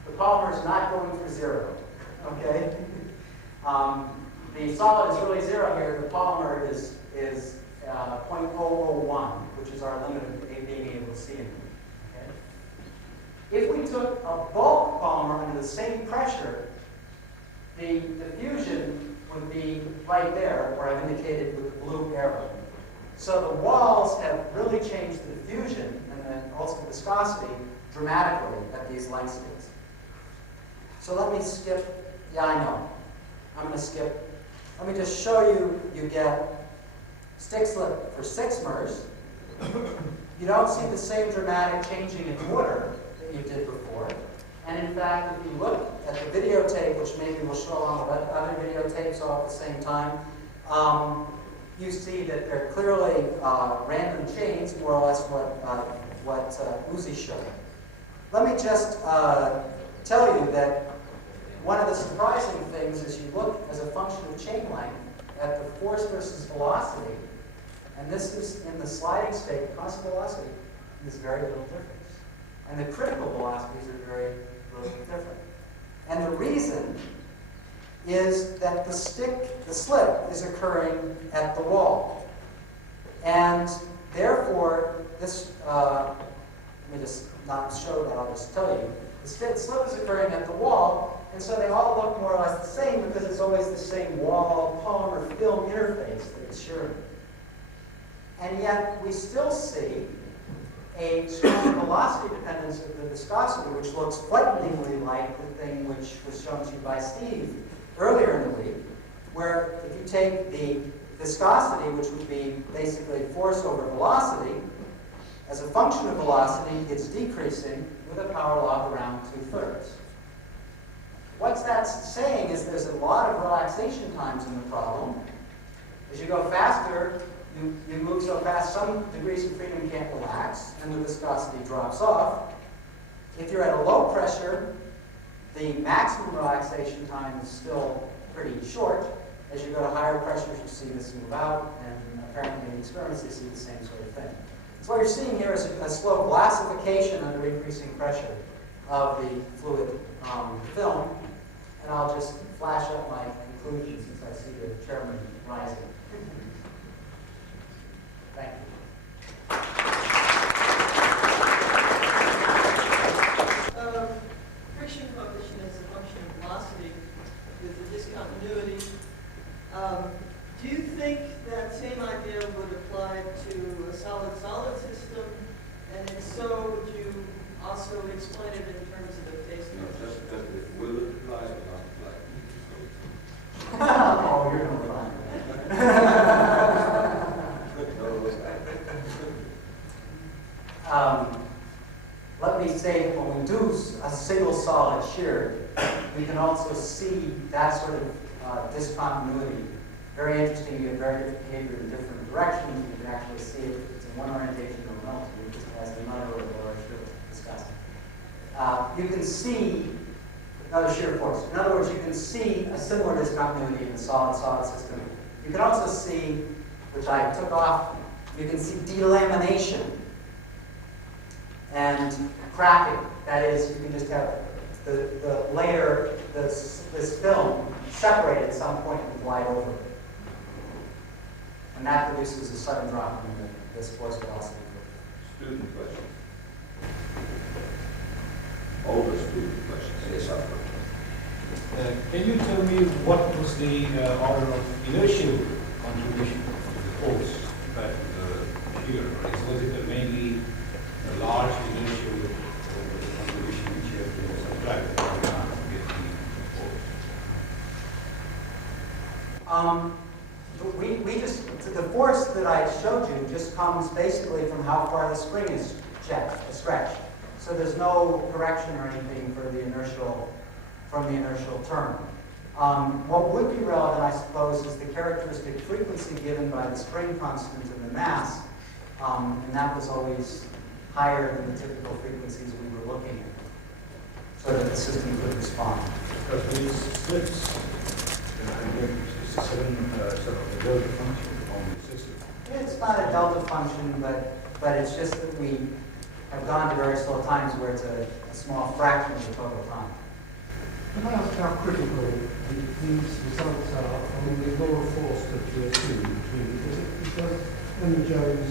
The polymer is not going through 0. Okay? The solid is really 0 here. The polymer is 0.001, which is our limit of being able to see it. Okay? If we took a bulk polymer under the same pressure, the diffusion would be right there, where I've indicated with the blue arrow. So the walls have really changed the diffusion and then also the viscosity dramatically at these length scales. So let me skip. Yeah, I know. I'm going to skip. Let me just show you. You get stick slip for 6 MERS. You don't see the same dramatic changing in water that you did before. And in fact, if you look at the videotape, which maybe we'll show on the other videotapes all at the same time, you see that they're clearly random chains, more or less what Uzi showed. Let me just tell you that one of the surprising things is you look as a function of chain length at the force versus velocity, and this is in the sliding state, the constant velocity, there's very little difference. And the critical velocities are very little different. And the reason is that the slip is occurring at the wall. And therefore, this, let me just not show that, I'll just tell you. The slip is occurring at the wall, and so they all look more or less the same because it's always the same wall polymer film interface that it's sharing. And yet, we still see a strong velocity dependence of the viscosity, which looks frighteningly like the thing which was shown to you by Steve earlier in the week, where if you take the viscosity, which would be basically force over velocity, as a function of velocity, it's decreasing with a power law of around 2/3. What that's saying is there's a lot of relaxation times in the problem. As you go faster, you move so fast, some degrees of freedom can't relax, and the viscosity drops off. If you're at a low pressure, the maximum relaxation time is still pretty short. As you go to higher pressures, you see this move out, and apparently in experiments, you see the same sort of thing. So what you're seeing here is a slow glassification under increasing pressure of the fluid film, and I'll just flash up my conclusion since I see the chairman rising. Thank you. Friction coefficient is a function of velocity with the discontinuity. Do you think that same idea would apply to a solid-solid system? And if so, would you also explain it in terms of the phase difference? Just if will it apply or not apply? Oh, you're going to lie. Let me say, when we do a single solid shear, we can also see that sort of discontinuity. Very interesting, you have very different behavior in different directions. You can actually see it if it's in one orientation or another, it just has another or discussed. You can see another shear force. In other words, you can see a similar discontinuity in the solid-solid system. You can also see, which I took off, you can see delamination and cracking. That is, you can just have the layer, this film, separated at some point and glide over it. And that produces a sudden drop in this force velocity curve. Student questions? All the student questions. Yes, sir. Can you tell me what was the order of inertial contribution of the force compared to the shear? Was it mainly a large inertial contribution which you have to subtract to get the force? The force that I showed you just comes basically from how far the spring is stretched. So there's no correction or anything for the inertial, from the inertial term. What would be relevant, I suppose, is the characteristic frequency given by the spring constant of the mass, and that was always higher than the typical frequencies we were looking at, so that the system could respond. Because these slips, it's a sort of a delta function on the system. It's not a delta function, but it's just that we have gone to very slow times where it's a small fraction of the total time. Can I ask how critical these results are on the lower force that you assume between? Because Henry Jones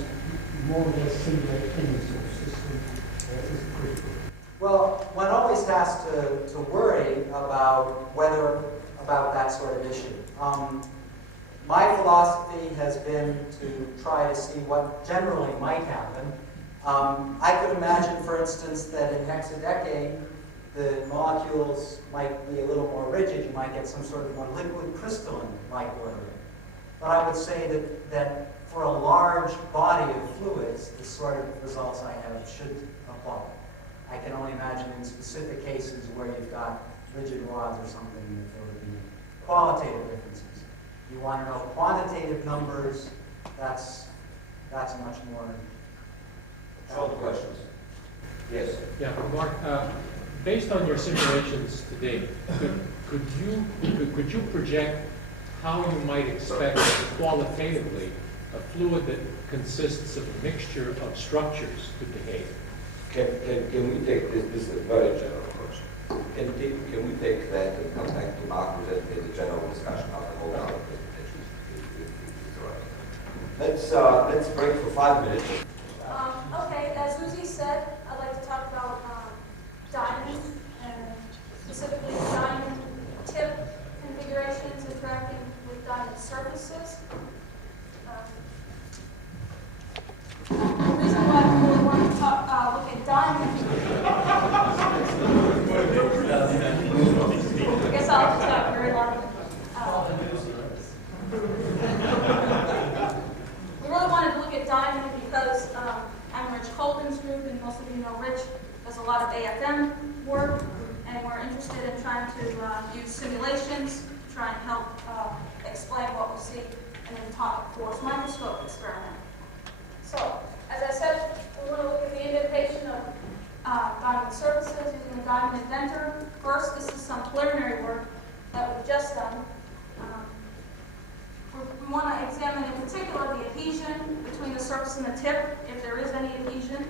more or less simulate any sort of system is critical. Well, one always has to worry about that sort of issue. My philosophy has been to try to see what generally might happen. I could imagine, for instance, that in hexadecade, the molecules might be a little more rigid. You might get some sort of more liquid crystalline-like ordering. But I would say that for a large body of fluids, the sort of results I have should apply. I can only imagine in specific cases where you've got rigid rods or something that there would be qualitative differences. You want to know quantitative numbers, that's much more. All the questions? Yes. Yeah, Mark, based on your simulations to date, could you project how you might expect qualitatively a fluid that consists of a mixture of structures to behave? Can we take this? This is a very general question. Can we take that and come back to Mark with the general discussion of the whole other presentation? Let's break for 5 minutes. Okay, as Uzi said, I'd like to talk about diamonds and specifically diamond tip configurations interacting with diamond surfaces. The reason why I really want to look at diamonds, I guess I'll have to talk very long. We really wanted to look at diamond because I'm Rich Colton's group, and most of you know Rich does a lot of AFM work, and we're interested in trying to use simulations to try and help explain what we see in an atomic force microscope experiment. So, as I said, we want to look at the indentation of diamond surfaces using the diamond indenter. First, this is some preliminary work that we've just done. We want to examine in particular the adhesion between the surface and the tip, if there is any adhesion,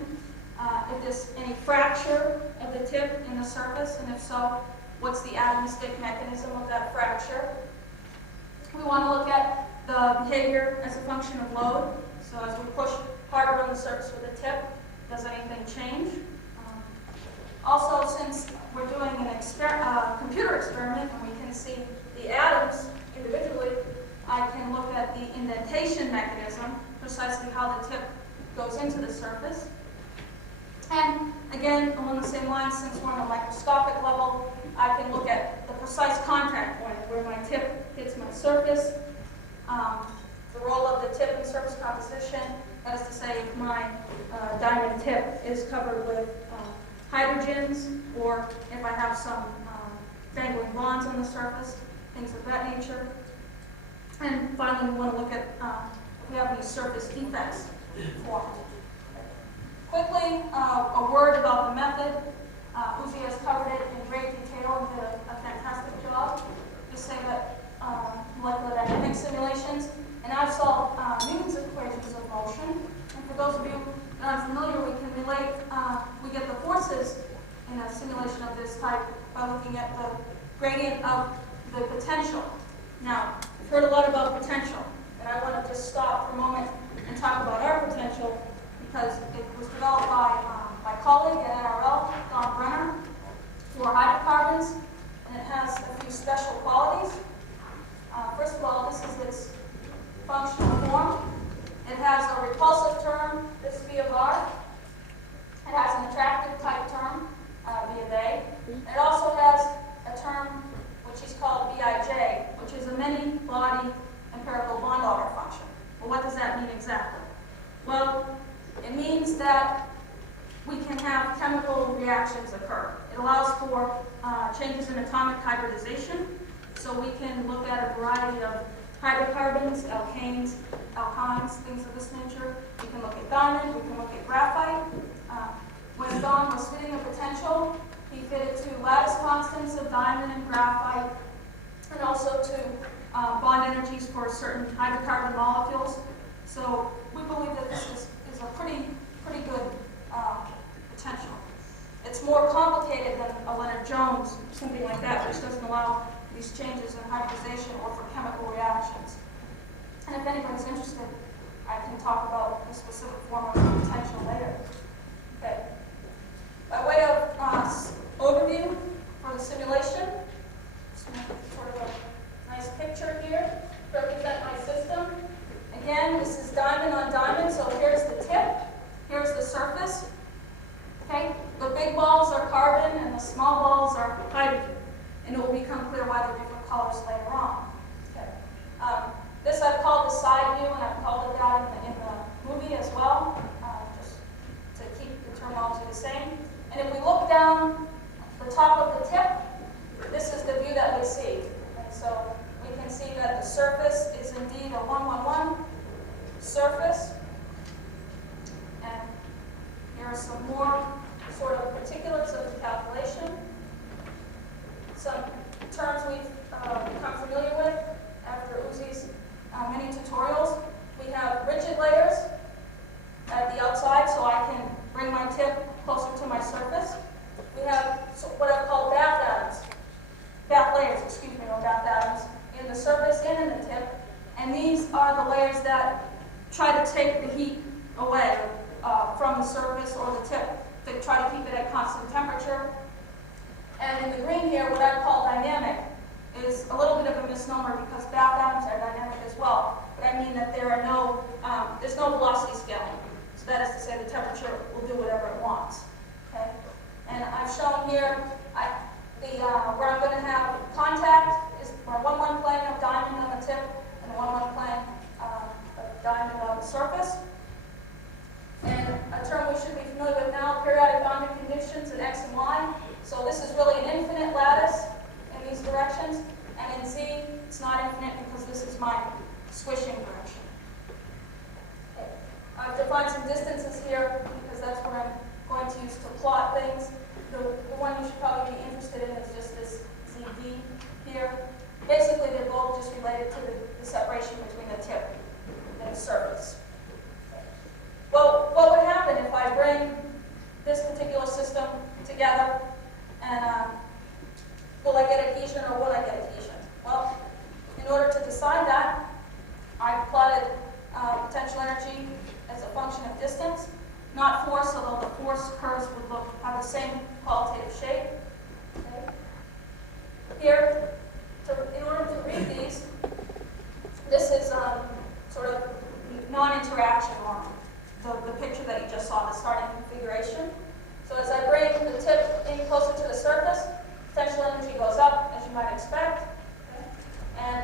if there's any fracture of the tip in the surface, and if so, what's the atomistic mechanism of that fracture. We want to look at the behavior as a function of load. So as we push harder on the surface with the tip, does anything change? Also, since we're doing an computer experiment and we can see the atoms individually, I can look at the indentation mechanism, precisely how the tip goes into the surface. And again, along the same lines, since we're on a microscopic level, I can look at the precise contact point where my tip hits my surface, the role of the tip in surface composition, that is to say if my diamond tip is covered with hydrogens, or if I have some dangling bonds on the surface, things of that nature. And finally, we want to look at if we have any surface defects formed. Quickly, a word about the method. Uzi has covered it in great detail and did a fantastic job. Just say that molecular dynamic simulations, and I've solved Newton's equations of motion. And for those of you not unfamiliar, we can relate, we get the forces in a simulation of this type by looking at the gradient of the potential. Now, we've heard a lot about potential, and I want to just stop for colleague at NRL, Don Burnham, for hydrocarbons, and it has a few special qualities. First of all, this is its functional form. It has a repulsive term, this V of R. It has an attractive type term, V of A. It also has a term which is called Bij, which is a many-body empirical bond order function. Well, what does that mean exactly? Well, it means that we can have chemical reactions occur. It allows for changes in atomic hybridization, so we can look at a variety of hydrocarbons, alkanes, alkynes, things of this nature. We can look at diamond, we can look at graphite. When Don was fitting a potential, he fitted to lattice constants of diamond and graphite, and also to bond energies for certain hydrocarbon molecules. So we believe that this is a pretty good potential. It's more complicated than a Leonard Jones, something like that, which doesn't allow these changes in hybridization or for chemical reactions. And if anybody's interested, I can talk about the specific form of the potential later. Okay. By way of overview for the simulation, just make sort of a nice picture here to represent my system. Again, this is diamond on diamond, so here's the tip, here's the surface. Okay, the big balls are carbon and the small balls are hydrogen, and it will become clear why they're different colors later on. Okay. This I've called the side view, and I've called it that in the movie as well, just to keep the terminology the same. And if we look down the top of the tip, this is the view that we see. And so we can see that the surface is indeed a 111 surface. And here are some more sort of particulars of the calculation. Some terms we've become familiar with after Uzi's many tutorials. We have rigid layers at the outside, so I can bring my tip closer to my surface. We have what I've called bath layers, or bath atoms, in the surface and in the tip. And these are the layers that try to take the heat away from the surface or the tip, to try to keep it at constant temperature. And in the green here, what I call dynamic is a little bit of a misnomer because bath atoms are dynamic as well. But I mean that there are there's no velocity scaling. So that is to say the temperature will do whatever it wants. Okay? And I've shown here where I'm going to have contact is my 1-1 plane of diamond on the tip and a 1-1 plane of diamond on the surface. And a term we should be familiar with now, periodic boundary conditions in X and Y. So this is really an infinite lattice in these directions. And in Z, it's not infinite because this is my swishing direction. Okay. I've defined some distances here because that's what I'm going to use to plot things. The one you should probably be interested in is just this ZD here. Basically, they're both just related to the separation between the tip and the surface. Okay. Well, what would happen if I bring this particular system together and will I get adhesion or will I get adhesion? Well, in order to decide that, I plotted potential energy as a function of distance, not force, although the force curves would have the same qualitative shape. Okay. Here, in order to read these, this is sort of non-interaction or the picture that you just saw, the starting configuration. So as I bring the tip in closer to the surface, potential energy goes up, as you might expect. Okay. And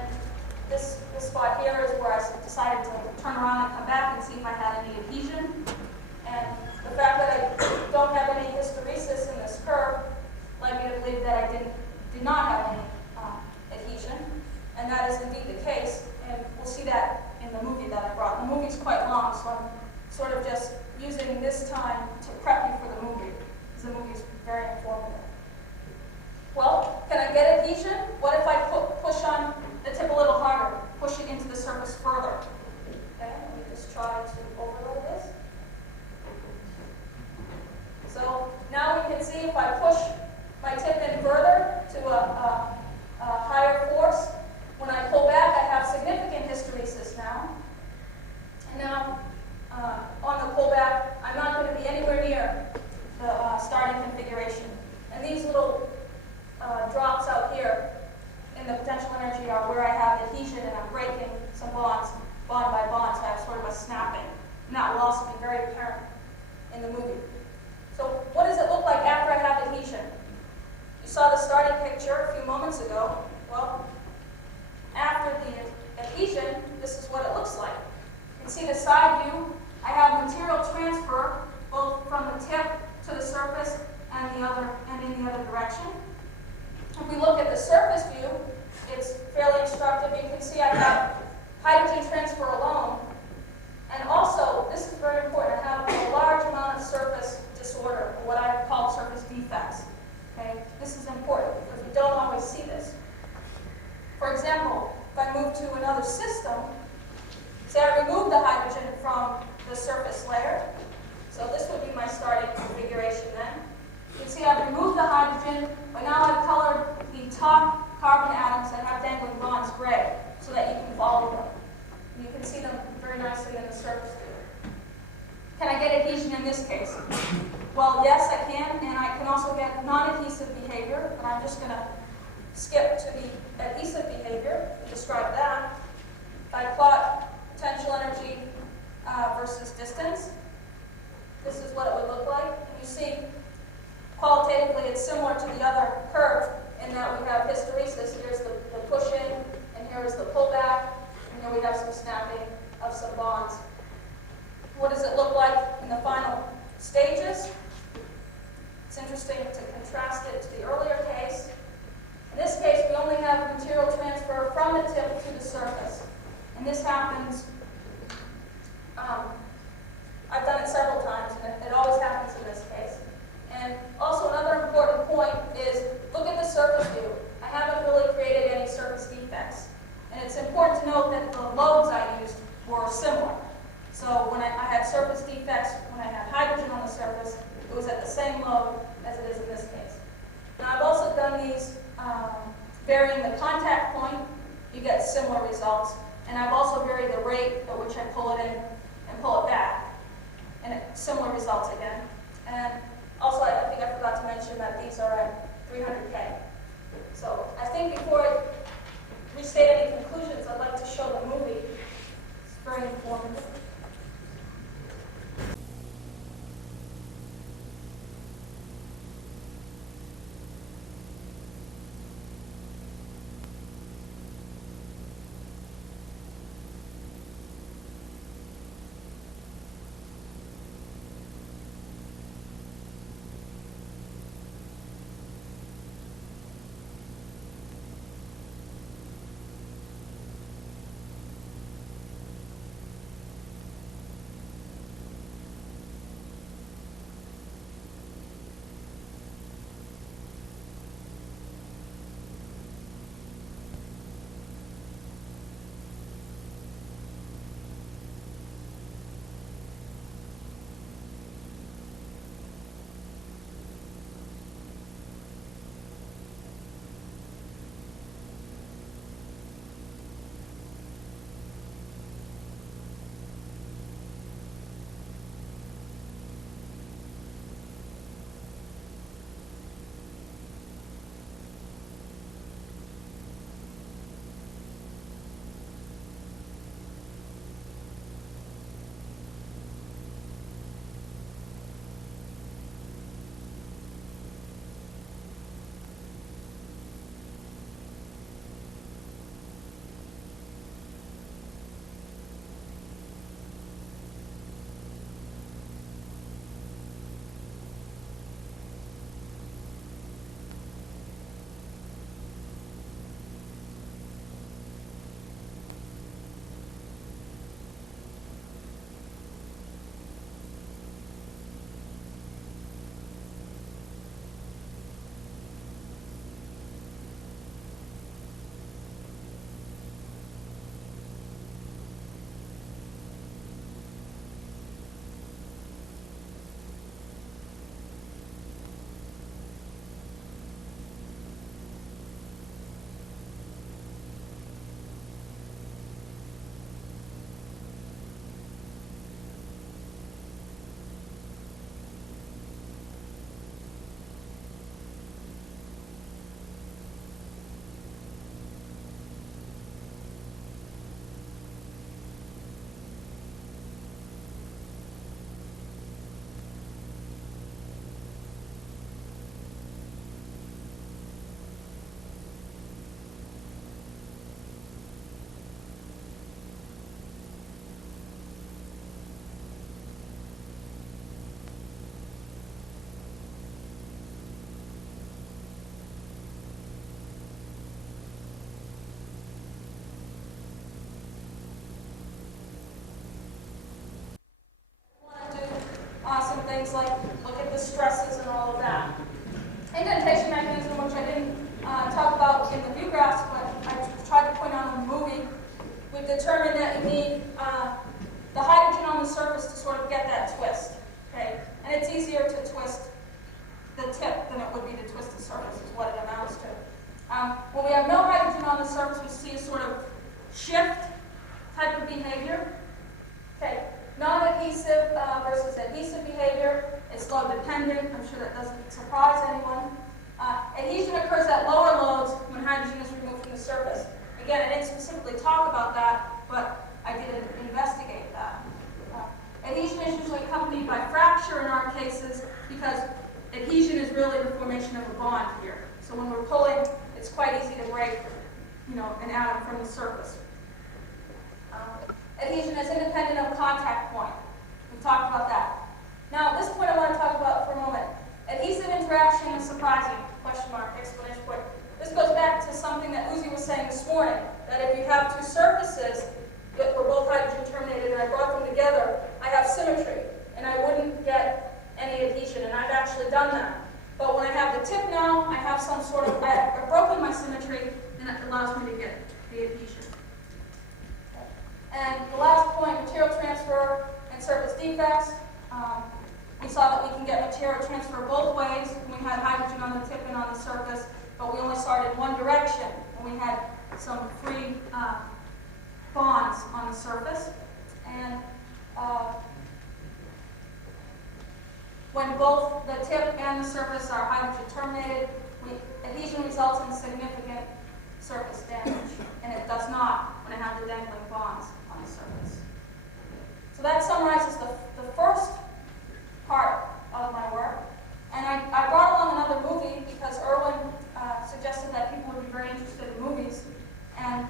this spot here is where I decided to turn around and come back and see if I had any adhesion. And the fact that I don't have any hysteresis in this curve led me to believe that I did not have any adhesion. And that is indeed the case. And we'll see that in the movie that I brought. The movie's quite long, so I'm sort of just using this time to prep you for the movie, because the movie's very informative. Well, can I get adhesion? What if I push on the tip a little harder, push it into the surface further? Okay, let me just try to overlay this. So now we can see if I push my tip in further to a higher force, when I pull back, I have significant hysteresis now. And now, on the pullback, I'm not going to be anywhere near the this is what it looks like. You can see the side view. I have material transfer both from the tip to the surface and in the other direction. If we look at the surface view, it's fairly instructive. You can see I have hydrogen transfer alone. And also, this is very important, I have a large amount of surface disorder, or what I call surface defects. Okay? This is important because we don't always see this. For example, if I move to another system, say I remove the hydrogen from the surface layer. So this would be my starting configuration then. You can see I've removed the hydrogen, but now I've colored the top carbon atoms that have dangling bonds gray so that you can follow them. And you can see them very nicely in the surface view. Can I get adhesion in this case? Well, yes, I can, and I can also get non-adhesive behavior, and I'm just going to skip to the adhesive behavior to describe that. I plot potential energy versus distance. This is what it would look like. And you see, qualitatively, it's similar to the other curve in that we have hysteresis. Here's the push-in, and here is the pullback, and here we have some snapping of some bonds. What does it look like in the final stages? It's interesting to contrast it to the earlier case. In this case, we only have material transfer from the tip to the surface. And this happens, I've done it several times, and it always happens in this case. And also another important point is, look at the surface view. I haven't really created any surface defects. And it's important to note that the loads I used were similar. So when I had surface defects, when I had hydrogen on the surface, it was at the same load as it is in this case. Now I've also done these varying the contact point. You get similar results. And I've also varied the rate at which I pull it in and pull it back. And similar results again. And also, I think I forgot to mention that these are at 300K. So I think before I restate any conclusions, I'd like to show the movie. It's very informative. things like look at the stresses and all of that. Indentation mechanism, which I didn't talk about in the view graphs, but I tried to point out in the movie, we've determined that you need the hydrogen on the surface to sort of get that twist. Okay? And it's easier to twist the tip than it would be to twist the surface, is what it amounts to. When we have no hydrogen on the surface, we see a sort of shift type of behavior. Okay, non-adhesive versus adhesive behavior. It's load dependent. I'm sure that doesn't surprise anyone. Adhesion occurs at lower loads when hydrogen is removed from the surface. Again, I didn't specifically talk about that, but I did investigate that. Adhesion is usually accompanied by fracture in our cases because adhesion is really the formation of a bond here. So when we're pulling, it's quite easy to break, an atom from the surface. Adhesion is independent of contact point. We've talked about that. Now, this point I want to talk about for a moment. Adhesive interaction is surprising, question mark, exclamation point. This goes back to something that Uzi was saying this morning, that if you have two surfaces that were both hydrogen terminated and I brought them together, I have symmetry, and I wouldn't get any adhesion, and I've actually done that. But when I have the tip now, I have some sort of, I've broken my symmetry, and it allows me to get the adhesion. And the last point, material transfer and surface defects. We saw that we can get material transfer both ways when we had hydrogen on the tip and on the surface, but we only saw it in one direction when we had some free bonds on the surface. And when both the tip and the surface are hydrogen terminated, adhesion results in significant surface damage, and it does not when I have the dangling bonds on the surface. So that summarizes the first part of my work. And I brought along another movie because Erwin suggested that people would be very interested in movies. And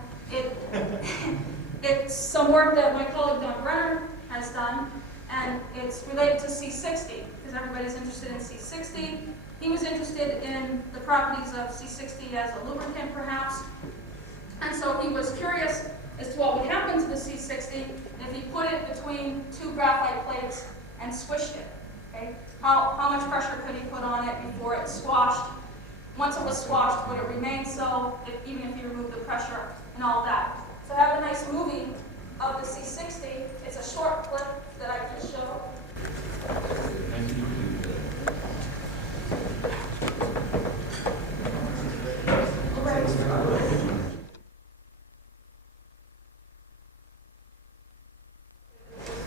it's some work that my colleague Burnham has done, and it's related to C60, because everybody's interested in C60. He was interested in the properties of C60 as a lubricant, perhaps. And so he was curious as to what would happen to the C60 if he put it between two graphite plates and squished it. Okay? How much pressure could he put on it before it squashed? Once it was squashed, would it remain so, even if you remove the pressure and all that? So I have a nice movie of the C60. It's a short clip that I can show.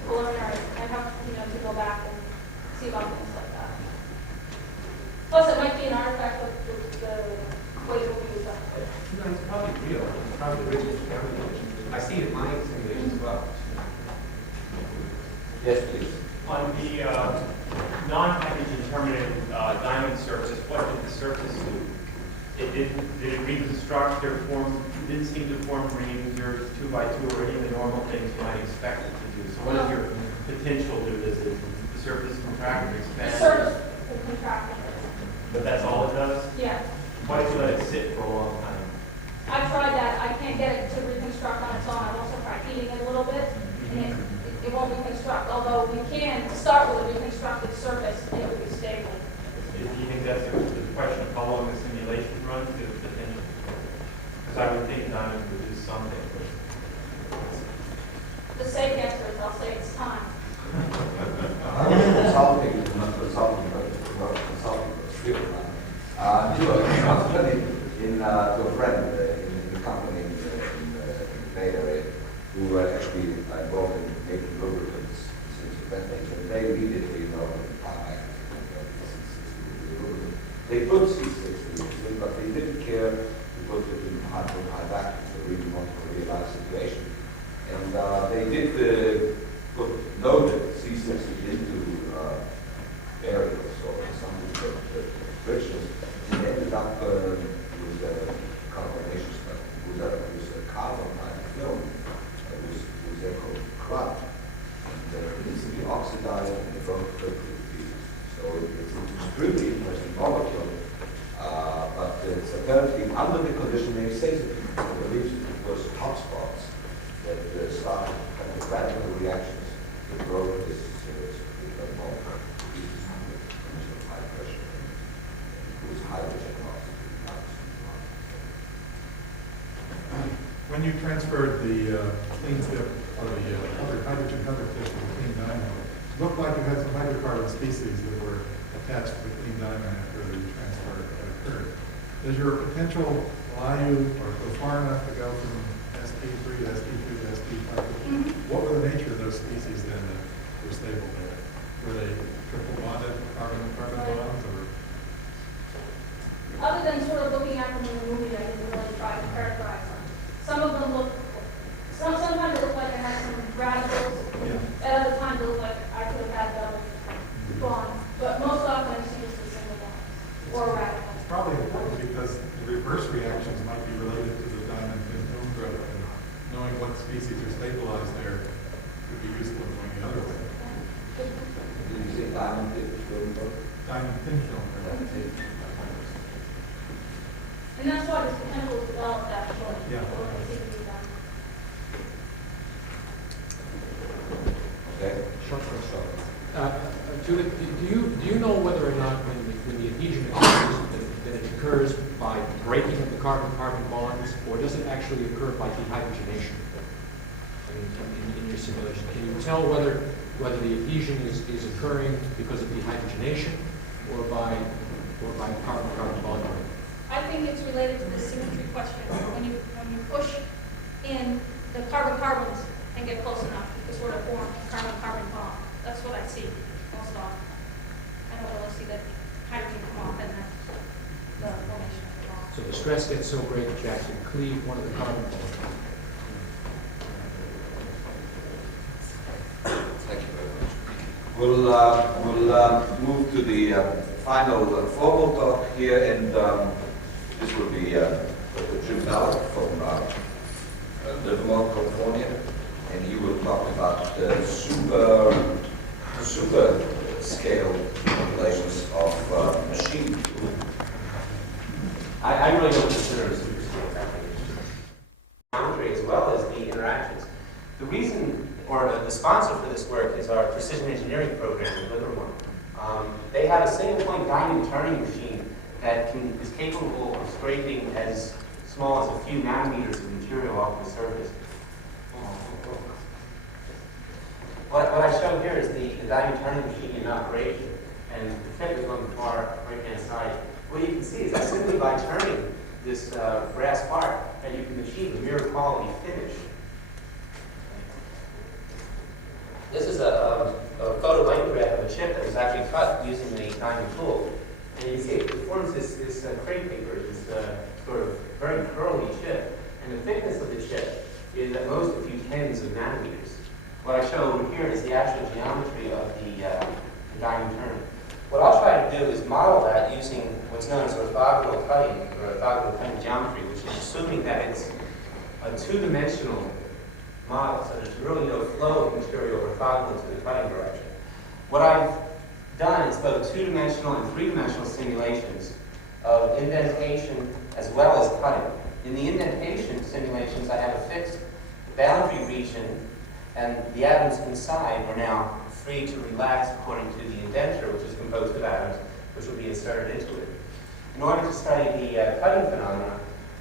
Preliminary. I have to go back and see about things like that. Plus, it might be an artifact of the way that we use that. No, it's probably real. It's probably original camera. I see it in my simulation as well. Yes, please. On the non-hydrogen terminated diamond surface, what did the surface do? Did it reconstruct or form? It didn't seem to form rings or 2x2 or any of the normal things you might expect it to do. So what does your potential do? Does the surface contract or expand? The surface will contract. But that's all it does? Yeah. Why do you let it sit for a long time? I've tried that. I can't get it to reconstruct on its own. I've also tried heating it a little bit, and it won't reconstruct. Although we can start with a reconstructed surface, and it will be stable. Do you think that's the question of how long the simulation runs? The potential? Because I would think diamond would do something. The safe answer is I'll say it's time. I was consulting, not consulting, but consulting for Stephen. He was consulting to a friend in the company in the Bay Area who were actually involved in making lubricants since that things, and they immediately know the tarmac. They put C60 in, but they didn't care to put it in high vacuum. They really wanted to realize the situation. And they did put loaded C60 into barrels or something that bridges. And they ended up with a carbonation stuff, with a carbon type film, with they called crud. And it needs to be oxidized and they broke quickly to pieces. So it's an extremely interesting molecule, but it's apparently under the condition they say that I believe it was hotspots that started kind of radical reactions that broke this molecule to pieces. hydrocarbon species that were attached to the clean diamond after the transfer had occurred. Does your potential allow you or go far enough to go from sp3 to sp2 to sp5? What were the nature of those species then that were stable there? Were they triple bonded carbon-carbon bonds, or? Other than sort of looking at them in the movie, I didn't really try to characterize them. Some of them look, sometimes it looked like I had some radicals. Yeah. At other times it looked like I could have had double bonds. But most often I see just a single bond or a radical. It's probably important because the reverse reactions might be related to the diamond in film growth, and knowing what species are stabilized there could be useful in going the other way. Did you say diamond in film growth? Diamond thin film growth. And that's why this potential is developed actually. Yeah. Okay. Short. Judith, do you know whether or not when the adhesion occurs, that it occurs by breaking of the carbon-carbon bonds, or does it actually occur by dehydrogenation? In your simulation, can you tell whether the adhesion is occurring because of dehydrogenation or by carbon-carbon bond break? I think it's related to the symmetry question. When you push in the carbon-carbons and get close enough to sort of form a carbon-carbon bond. That's what I see most often. I don't really see that hydrogen come off and then the formation of the bond. So the stress gets so great that you actually cleave one of the carbon bonds. Thank you very much. We'll move to the final formal talk here, and this will be Dr. Jim Belak from Livermore, California, and he will talk about super scale calculations of machine. I really don't consider it a super scale calculation. Geometry as well as the interactions. The reason, or the sponsor for this work is our precision engineering program in Livermore. They have a single point diamond turning machine that is capable of scraping as small as a few nanometers of material off the surface. What I show here is the diamond turning machine in operation, and the fit is on the far right-hand side. What you can see is that simply by turning this brass part, that you can achieve a mirror quality finish. This is a photolithograph of a chip that was actually cut using the diamond tool. And you can see it forms this crepe paper, this sort of very curly chip. And the thickness of the chip is at most a few tens of nanometers. What I show over here is the actual geometry of the diamond turn. What I'll try to do is model that using what's known as orthogonal cutting, or orthogonal cutting geometry, which is assuming that it's a two-dimensional model, so there's really no flow of material orthogonal to the cutting direction. What I've done is both two-dimensional and three-dimensional simulations of indentation as well as cutting. In the indentation simulations, I have a fixed boundary region, and the atoms inside are now free to relax according to the indenture, which is composed of atoms, which will be inserted into it. In order to study the cutting phenomena,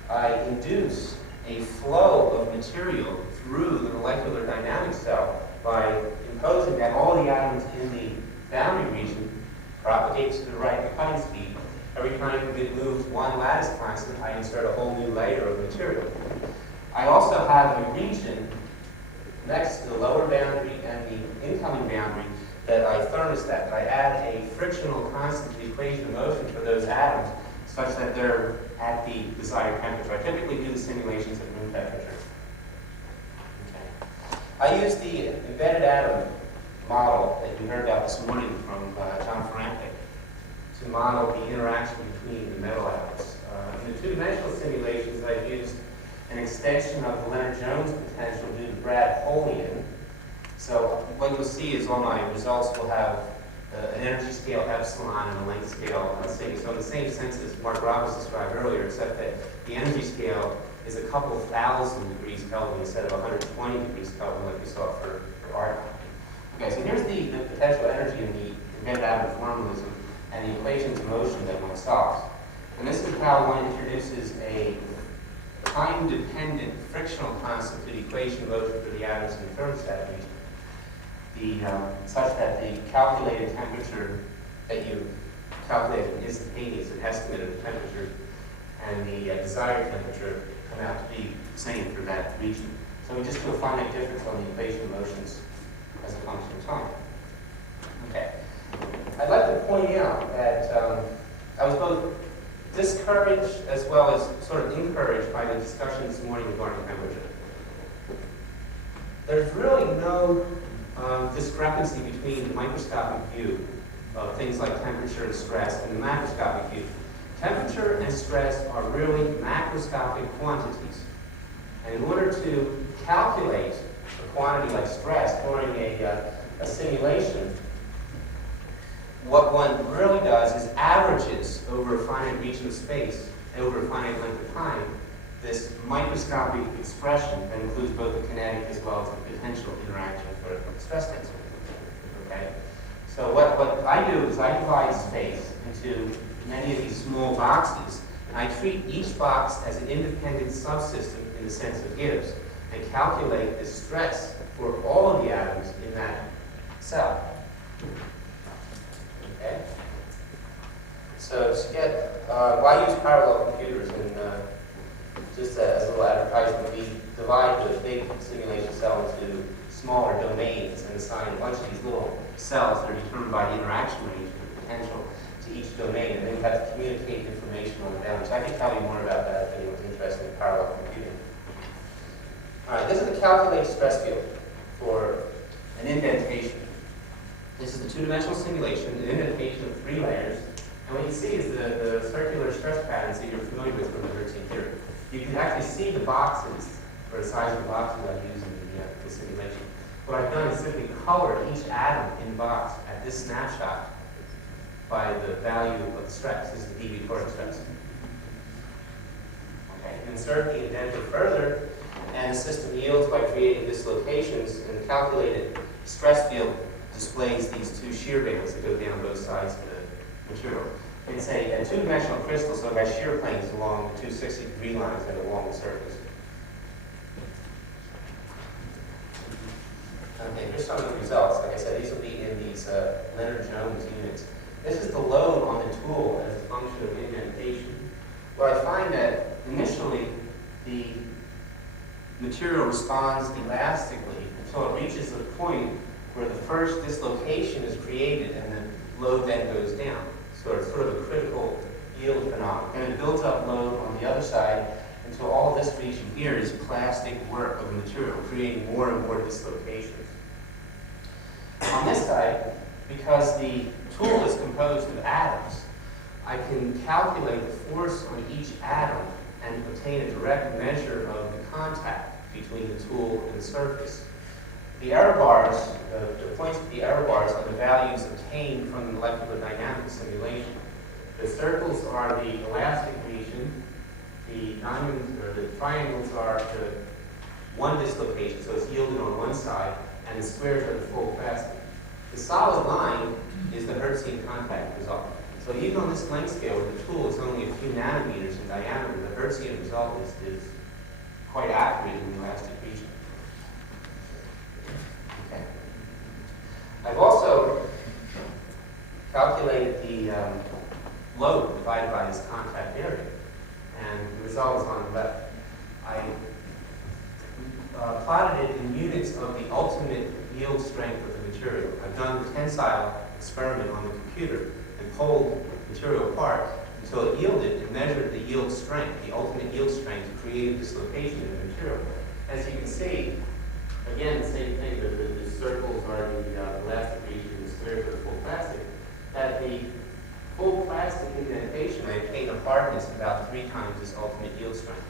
I induce a flow of material through the molecular dynamics cell by imposing that all the atoms in the boundary region propagate to the right cutting speed. Every time it moves one lattice constant, I insert a whole new layer of material. I also have a region next to the lower boundary and the incoming boundary that I thermostat, that I add a frictional constant to the equation of motion for those atoms such that they're at the desired temperature. I typically do the simulations at room temperature. Okay. I use the embedded atom model that you heard about this morning from John Ferrante to model the interaction between the metal atoms. In the two-dimensional simulations, I've used an extension of the Leonard-Jones potential due to Bragg-Polian. So what you'll see is all my results will have an energy scale epsilon and a length scale sigma. So in the same sense as Mark Robbins described earlier, except that the energy scale is a couple thousand degrees Kelvin instead of 120 degrees Kelvin like we saw for argon. Okay, so here's the potential energy in the embedded atom formalism and the equations of motion that one solves. And this is how one introduces a time-dependent frictional constant to the equation of motion for the atoms in the thermostat region. such that the calculated temperature that you calculated instantaneous, an estimate of the temperature, and the desired temperature come out to be the same for that region. So we just do a finite difference on the equation motions as a function of time. Okay. I'd like to point out that I was both discouraged as well as sort of encouraged by the discussion this morning regarding temperature. There's really no discrepancy between the microscopic view of things like temperature and stress and the macroscopic view. Temperature and stress are really macroscopic quantities. And in order to calculate a quantity like stress during a simulation, what one really does is averages over a finite region of space and over a finite length of time this microscopic expression that includes both the kinetic as well as the potential interaction for stress tensor. Okay? So what I do is I divide space into many of these small boxes, and I treat each box as an independent subsystem in the sense of Gibbs, and calculate the stress for all of the atoms in that cell. Okay? So to get, why use parallel computers? And just as a little advertisement, we divide the big simulation cell into smaller domains and assign a bunch of these little cells that are determined by the interaction range of the potential to each domain, and then we have to communicate information on the boundaries. I can tell you more about that if anyone's interested in parallel computing. All right, this is the calculated stress field for an indentation. This is the two-dimensional simulation, an indentation of 3 layers, and what you see is the circular stress patterns that you're familiar with from the Hertzian theory. You can actually see the boxes, or the size of the boxes I use in the simulation. What I've done is simply colored each atom in the box at this snapshot by the value of the stress. This is the dV torque stress. Okay, insert the indenter further, and the system yields by creating dislocations, and the calculated stress field displays these 2 shear bands that go down both sides of the material. It's a 2-dimensional crystal, so it has shear planes along the 2 60-degree lines and along the surface. Okay, here's some of the results. Like I said, these will be in these Leonard-Jones units. This is the load on the tool as a function of indentation. Well, I find that initially the material responds elastically until it reaches a point where the first dislocation is created and the load then goes down. So it's sort of a critical yield phenomenon. And it builds up load on the other side until all of this region here is plastic work of the material, creating more and more dislocations. On this side, because the tool is composed of atoms, I can calculate the force on each atom and obtain a direct measure of the contact between the tool and the surface. The error bars, the points of the error bars are the values obtained from the molecular dynamics simulation. The circles are the elastic region, the diamonds or the triangles are the one dislocation, so it's yielded on one side, and the squares are the full plastic. The solid line is the Hertzian contact result. So even on this length scale, where the tool is only a few nanometers in diameter, the Hertzian result is quite accurate in the elastic region. Okay. I've also calculated the load divided by this contact area, and the result is on the left. I plotted it in units of the ultimate yield strength of the material. I've done the tensile experiment on the computer and pulled the material apart until it yielded and measured the yield strength, the ultimate yield strength to create a dislocation in the material. As you can see, again, the same thing, the circles are the elastic region and the squares are the full plastic. At the full plastic indentation, I obtained a hardness about 3 times this ultimate yield strength,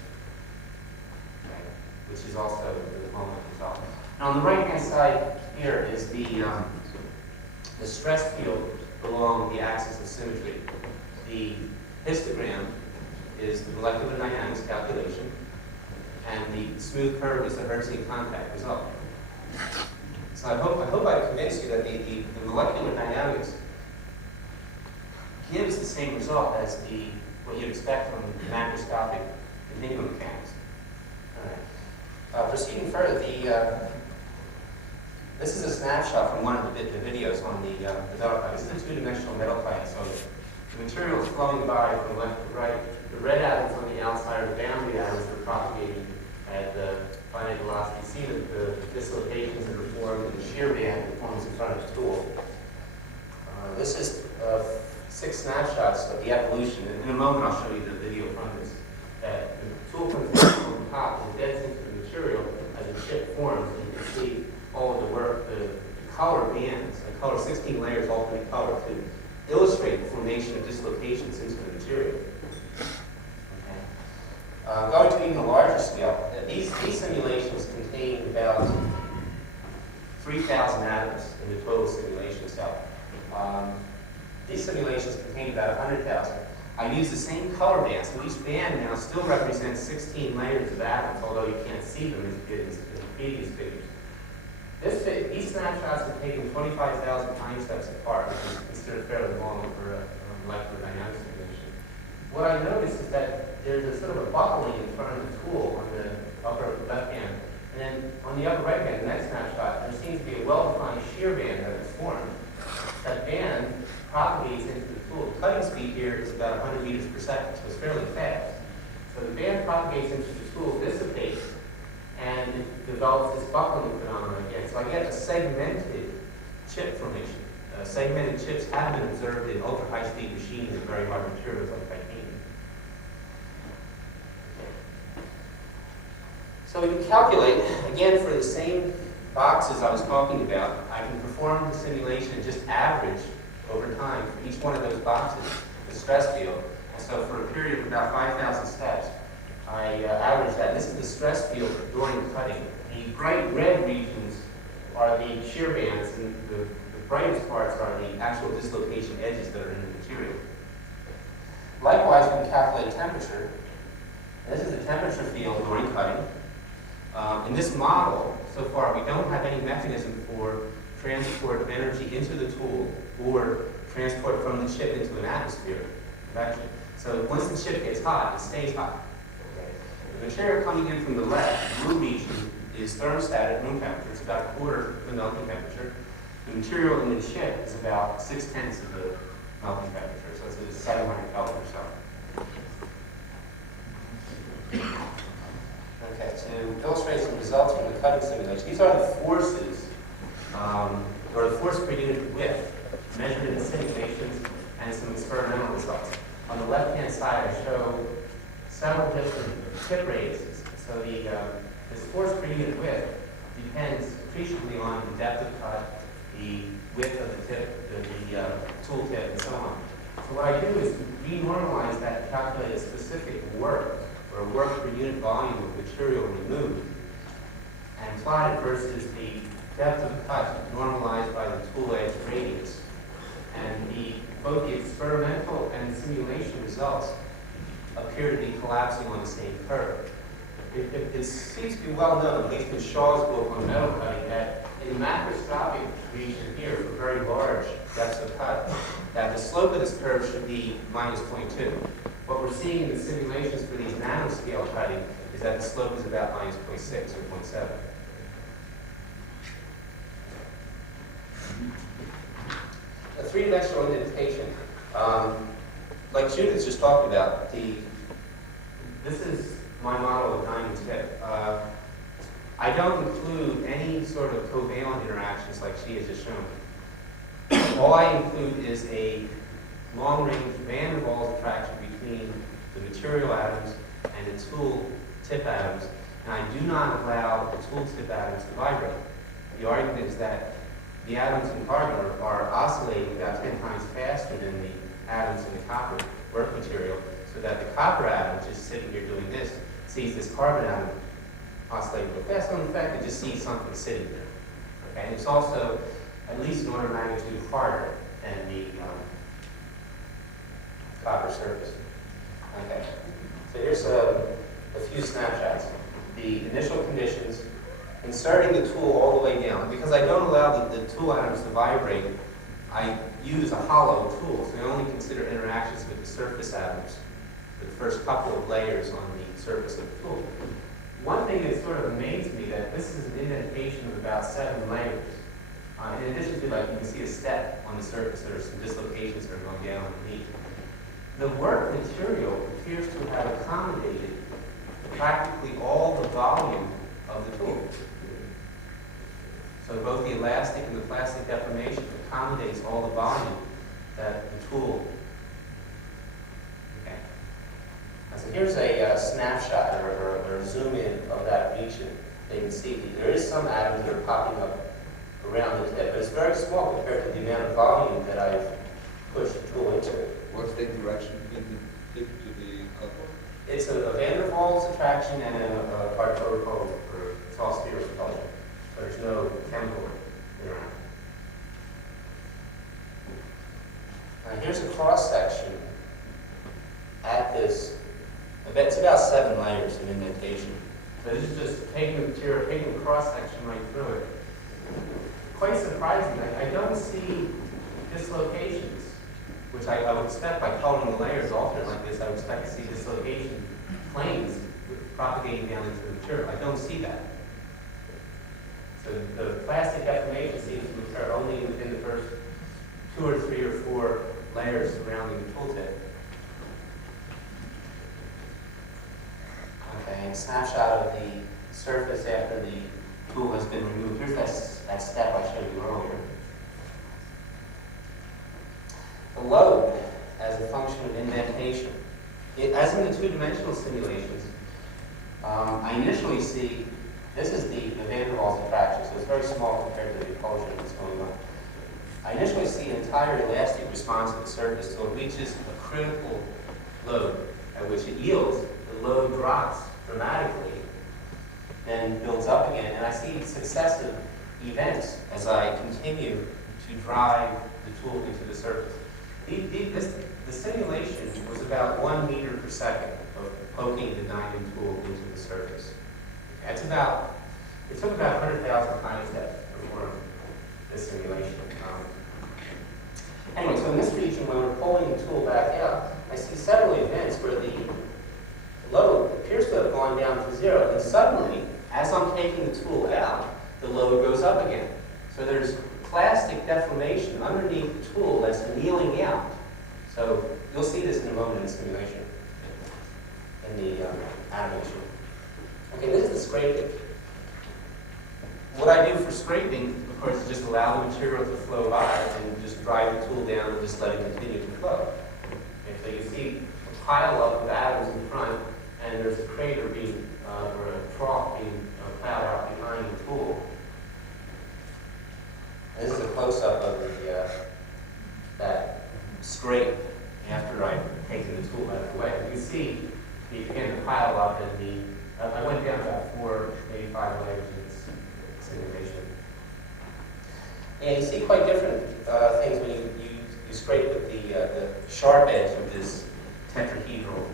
okay, which is also the moment result. Now on the right-hand side here is the stress field along the axis of symmetry. The histogram is the molecular dynamics calculation, and the smooth curve is the Hertzian contact result. So I hope I've convinced you that the molecular dynamics gives the same result as what you'd expect from macroscopic continuum mechanics. All right. Proceeding further, This is a snapshot from one of the videos on the Belak. This is a two-dimensional metal plate, so the material is flowing by from left to right. The red atoms on the outside are the boundary atoms that are propagating at the finite velocity. You see the dislocations that are formed in the shear band that forms in front of the tool. This is 6 snapshots of the evolution. In a moment, I'll show you the video from this. That the tool comes down from the top and deads into the material as the chip forms, and you can see all of the work, the color bands, the color 16 layers alternate color to illustrate the formation of dislocations into the material. Okay. Going to even a larger scale, these simulations contain about 3,000 atoms in the total simulation cell. These simulations contain about 100,000. I use the same color band, so each band now still represents 16 layers of atoms, although you can't see them as good as the previous figures. These snapshots are taken 25,000 time steps apart, which is considered fairly long for a electrodynamic simulation. What I noticed is that there's a sort of a buckling in front of the tool on the upper left hand. And then on the upper right hand, the next snapshot, there seems to be a well-defined shear band that is formed. That band propagates into the tool. The cutting speed here is about 100 meters per second, so it's fairly fast. So the band propagates into the tool, dissipates, and it develops this buckling phenomenon again. So I get a segmented chip formation. Segmented chips have been observed in ultra-high-speed machines and very hard materials like titanium. So we can calculate, again, for the same boxes I was talking about, I can perform the simulation and just average over time for each one of those boxes the stress field. And so for a period of about 5,000 steps, I average that. This is the stress field during cutting. The bright red regions are the shear bands, and the brightest parts are the actual dislocation edges that are in the material. Likewise, we can calculate temperature. This is the temperature field during cutting. In this model, so far, we don't have any mechanism for transport of energy into the tool or transport from the chip into an atmosphere of convection. So once the chip gets hot, it stays hot. The material coming in from the left, the blue region, is thermostat at room temperature. It's about a quarter of the melting temperature. The material in the chip is about 6/10 of the melting temperature, so it's 700 Kelvin or so. Okay, to illustrate some results from the cutting simulation, these are the forces, or the force per unit width, measured in the simulations and some experimental results. On the left-hand side, I show several different tip radiuses. So this force per unit width depends appreciably on the depth of cut, the width of the tip, the tool tip, and so on. So what I do is renormalize that to calculate a specific work, or work per unit volume of material removed, and plot it versus the depth of cut normalized by the tool edge radius. And both the experimental and the simulation results appear to be collapsing on the same curve. It seems to be well known, at least in Shaw's book on metal cutting, that in the macroscopic region here, for very large depths of cut, that the slope of this curve should be -0.2. What we're seeing in the simulations for these nanoscale cutting is that the slope is about -0.6 or 0.7. A three-dimensional indentation. Like Judith just talked about, this is my model of diamond tip. I don't include any sort of covalent interactions like she has just shown. All I include is a long-range van der Waals attraction between the material atoms and the tool tip atoms, and I do not allow the tool tip atoms to vibrate. The argument is that the atoms in carbon are oscillating about 10 times faster than the atoms in the copper work material, so that the copper atom, which is sitting here doing this, sees this carbon atom oscillating real fast, so in fact it just sees something sitting there. Okay? And it's also at least an order of magnitude harder than the copper surface. Okay, so here's a few snapshots. The initial conditions, inserting the tool all the way down. Because I don't allow the tool atoms to vibrate, I use a hollow tool, so I only consider interactions with the surface atoms for the first couple of layers on the surface of the tool. One thing that sort of amazed me, that this is an indentation of about 7 layers. In addition to, like, you can see a step on the surface, there are some dislocations that are going down underneath. The work material appears to have accommodated practically all the volume of the tool. So both the elastic and the plastic deformation accommodates all the volume that the tool. Okay. So here's a snapshot or a zoom in of that region. You can see there is some atoms that are popping up around the tip, but it's very small compared to the amount of volume that I've pushed the tool into. What's the interaction between the tip to the copper? It's a van der Waals attraction and a particle or tall sphere repulsion. There's no chemical interaction. Now here's a cross section at this. It's about 7 layers of indentation. So this is just taking the material, taking the cross section right through it. Quite surprising. I don't see dislocations, which I would expect by following the layers alternate like this. I would expect to see dislocation planes propagating down into the material. I don't see that. So the plastic deformation seems to occur only within the first 2 or 3 or 4 layers surrounding the tooltip. Okay, a snapshot of the surface after the tool has been removed. Here's that step I showed you earlier. The load as a function of indentation. As in the two-dimensional simulations, I initially see, this is the van der Waals attraction, so it's very small compared to the repulsion that's going on. I initially see an entire elastic response of the surface until it reaches a critical load, at which it yields. The load drops dramatically, then builds up again, and I see successive events as I continue to drive the tool into the surface. The simulation was about 1 meter per second of poking the diamond tool into the surface. It took about 100,000 time steps to perform this simulation. Anyway, so in this region, when we're pulling the tool back out, I see several events where the load appears to have gone down to 0, and suddenly, as I'm taking the tool out, the load goes up again. So there's plastic deformation underneath the tool that's annealing out. So you'll see this in a moment in the simulation, in the animation. Okay, this is the scraping. What I do for scraping, of course, is just allow the material to flow by and just drive the tool down and just let it continue to flow. Okay, so you see a pile up of atoms in front, and there's a crater being, or a trough being plowed out behind the tool. This is a close-up of that scrape after I've taken the tool out of the way. You can see, again, the pile up and I went down about 4, maybe 5 layers in this simulation. And you see quite different things when you scrape with the sharp edge of this tetrahedral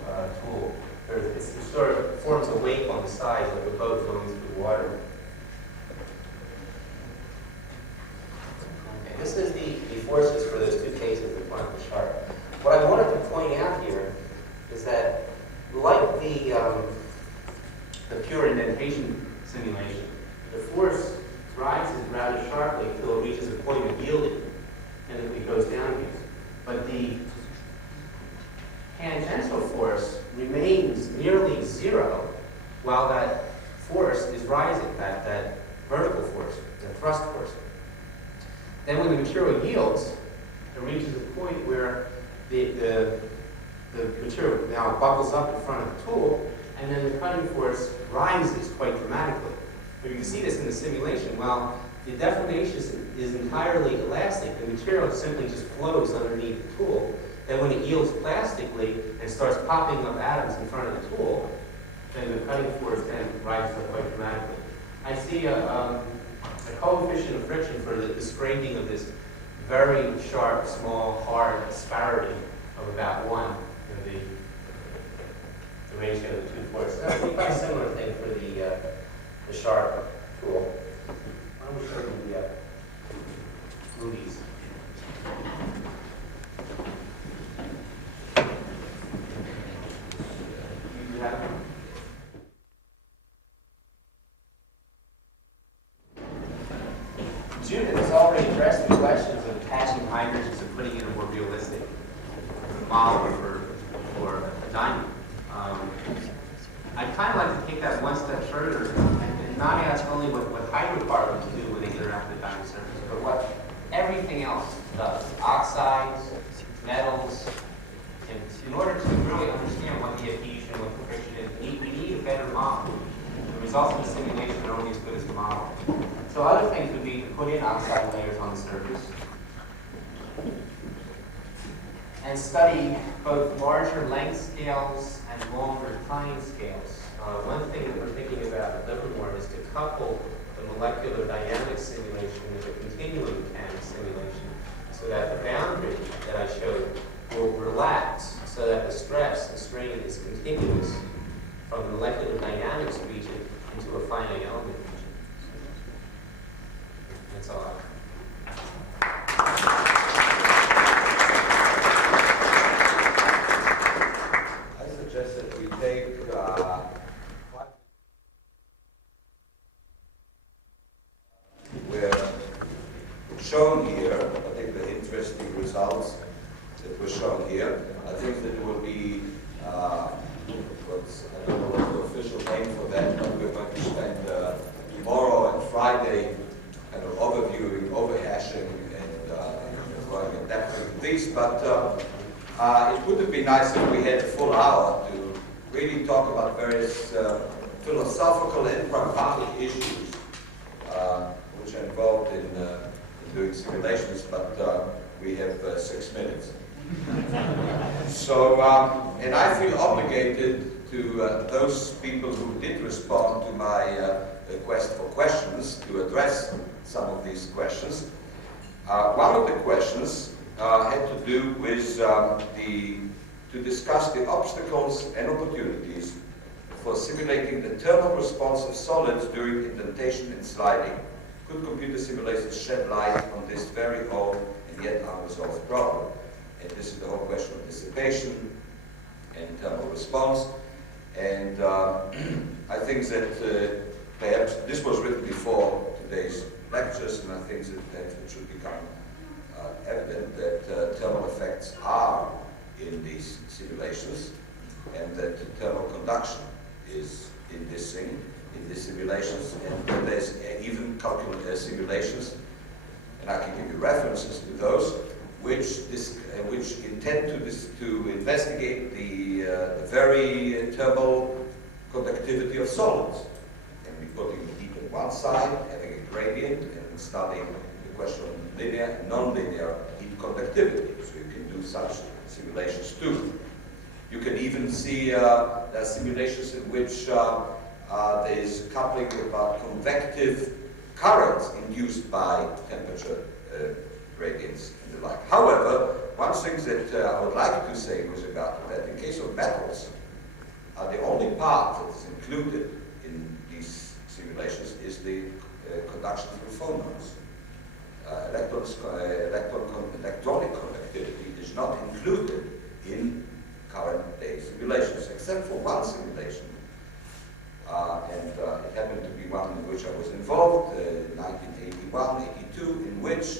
tool. It sort of forms a wake on the sides like a boat going through water. Okay, this is the forces for those 2 cases in front of the sharp. What I wanted to point out here is that, like the pure indentation simulation, the force rises rather sharply until it reaches a point of yielding, and then it goes down again. But the tangential force remains nearly 0 while that force is rising, that vertical force, the thrust force. Then when the material yields, it reaches a point where the material now buckles up in front of the tool, and then the cutting force rises quite dramatically. But you can see this in the simulation. While the deformation is entirely elastic, the material simply just flows underneath the tool. Then when it yields plastically and starts popping up atoms in front of the tool, then the cutting force then rises up quite dramatically. I see a coefficient of friction for the scraping of this very sharp, small, hard asparity of about 1. The ratio of the 2 forces. That would be quite a similar thing for the sharp tool. Why don't we show you the movies? You have them? Judith has already addressed the questions of attaching hydrogens and putting in a more realistic model for a diamond. I'd kind of like to take that one step further and not ask only what hydrocarbons do when they interact with the diamond surface, but what everything else does. Oxides, metals, and in order to really understand what the adhesion, what the friction is, we need a better model. The results of the simulation are only as good as the model. So other things would be to put in oxide layers on the surface and study both larger length scales and longer time scales. One thing that we're thinking about at Livermore is to couple the molecular dynamics simulation with a continuum mechanics simulation so that the boundary that I showed will relax so that the stress, the strain is continuous from the molecular dynamics region into a finite element region. That's all I suggest that we take we're shown here, particularly interesting results that were shown here. I think that it will be, I don't know what the official name for that, but we're going to spend tomorrow and Friday kind of overviewing, overhashing, and going in depth into these. But it would have been nice if we had a full hour to really talk about various philosophical and pragmatic issues which are involved in doing simulations, but we have 6 minutes. So, and I feel obligated to those people who did respond to my request for questions to address some of these questions. One of the questions had to do with to discuss the obstacles and opportunities for simulating the thermal response of solids during indentation and sliding. Could computer simulations shed light on this very old and yet unresolved problem? And this is the whole question of dissipation and thermal response. And I think that perhaps this was written before today's lectures, and I think that it should become evident that thermal effects are in these simulations, and that thermal conduction is in this thing, in these simulations, and there's even simulations, and I can give you references to those, which intend to investigate the very thermal conductivity of solids. And we're putting heat on one side, having a gradient, and studying the question of linear and non-linear heat conductivity. So you can do such simulations too. You can even see there are simulations in which there is coupling about convective currents induced by temperature gradients and the like. However, one thing that I would like to say was about that in case of metals, the only part that is included in these simulations is the conduction through phonons. Electronic conductivity is not included in current day simulations, except for one simulation. It happened to be one in which I was involved in 1981, 82, in which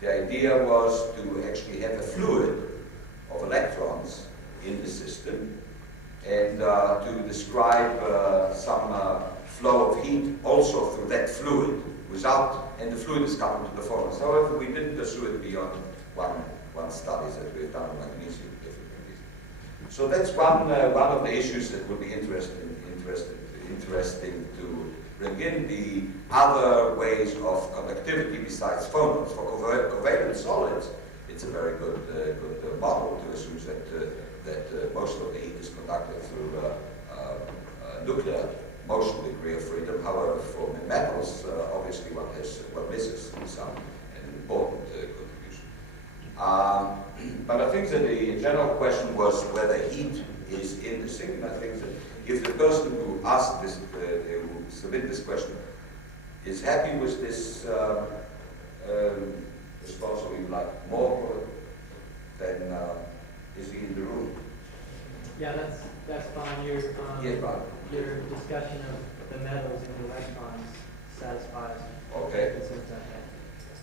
the idea was to actually have a fluid of electrons in the system and to describe some flow of heat also through that fluid and the fluid is coupled to the phonons. However, we didn't pursue it beyond one study that we've done on magnesium difficulties. So that's one of the issues that would be interesting to bring in, the other ways of conductivity besides phonons. For covalent solids, it's a very good model to assume that most of the heat is conducted through nuclear motion degree of freedom. However, for metals, obviously one misses some an important contribution. But I think that the general question was whether heat is in the thing. And I think that if the person who asked this, who submitted this question, is happy with this response, or you'd like more, then is he in the room? Yeah, that's fine. Your your discussion of the metals and the electrons satisfies okay. the concerns I had.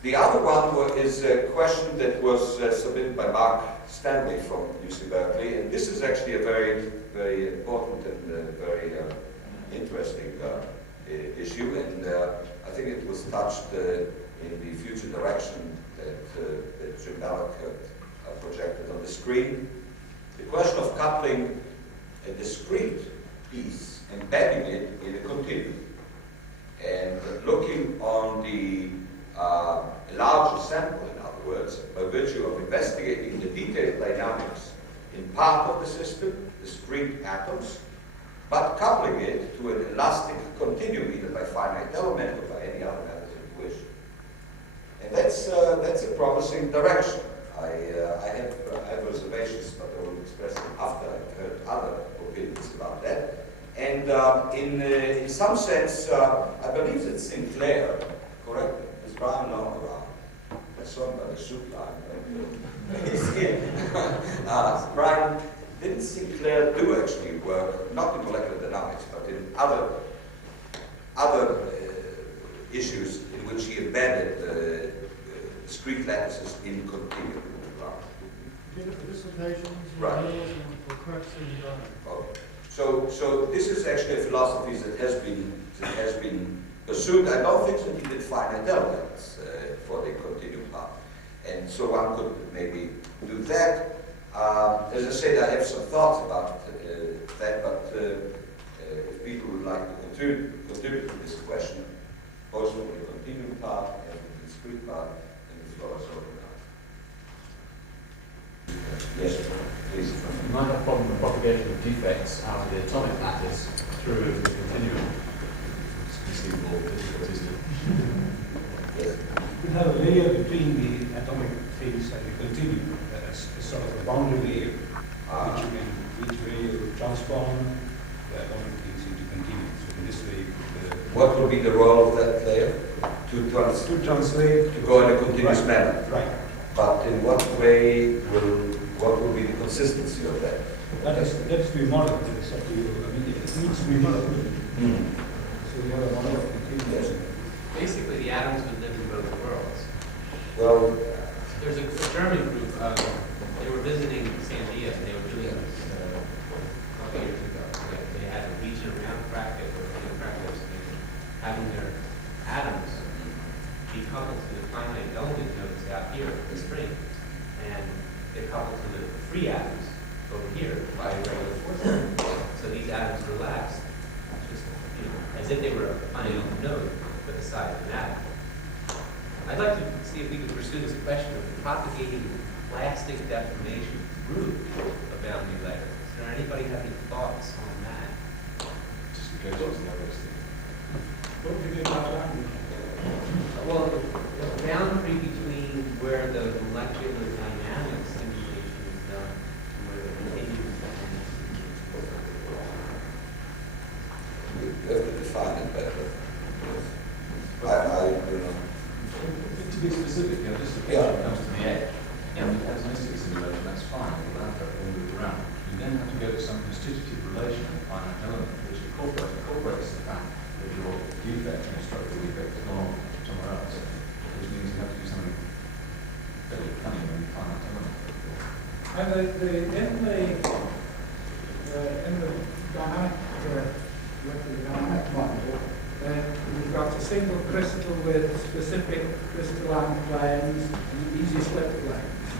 The other one is a question that was submitted by Mark Stanley from UC Berkeley, and this is actually a very, very important and very interesting issue, and I think it was touched in the future direction that Jim Belak projected on the screen. The question of coupling a discrete piece, embedding it in a continuum, and looking on the larger sample, in other words, by virtue of investigating the detailed dynamics in part of the system, discrete atoms, but coupling it to an elastic continuum, either by finite element or by any other method you wish. And that's a promising direction. I have reservations, but I will express them after I've heard other opinions about that. And in some sense, I believe that Sinclair, correct? Is Brian long around? I saw him by the shoot line. He's here. Brian, didn't Sinclair do actually work, not in molecular dynamics, but in other issues in which he embedded discrete lattices in continuum? Dislocations, right. Okay. So this is actually a philosophy that has been pursued. I don't think that he did finite elements for the continuum part, and so one could maybe do that. As I said, I have some thoughts about that, but if people would like to contribute to this question, both for the continuum part and the discrete part, and the floor is open now. Yes, please. You might have a problem with propagation of defects out of the atomic lattice through the continuum. It's conceivable difficulties in it. Yes. You have a layer between the atomic things and the continuum, a sort of a boundary layer, which way you transform the atomic things into continuum. So in this way, what will be the role of that layer? To translate, to go in a continuous right. manner. Right. But in what way what will be the consistency of that? That is to be modeled. It's up to you. I mean, it needs to be modeled. So you have a model of continuum. Yes. Basically, the atoms would live in both worlds. Well, there's a German group, they were visiting Sandia, and they were doing this a couple years ago. They had a region around Krakow, having their atoms be coupled to the finite element nodes out here in the spring, and they're coupled to the free atoms over here by a regular force. So these atoms relax, just as if they were a finite element node, but the size of an atom. I'd like to see if we could pursue this question of propagating plastic deformation through a boundary layer. Is there anybody have any thoughts on that? Just because it's the other thing. What do you do about that? Well, the boundary between where the molecular dynamic simulation is done and where the continuum we have to define it better. I don't know. To be specific, just if it comes to the edge, and the pessimistic simulation, that's fine, we'll have that all moved around. You then have to go to some constitutive relation of finite element, which incorporates the fact that your defect, your structural defect, is not somewhere else, which means you have to do something fairly cunning when you find that element. And in the dynamic model, we've got a single crystal with specific crystalline planes and easy slip planes.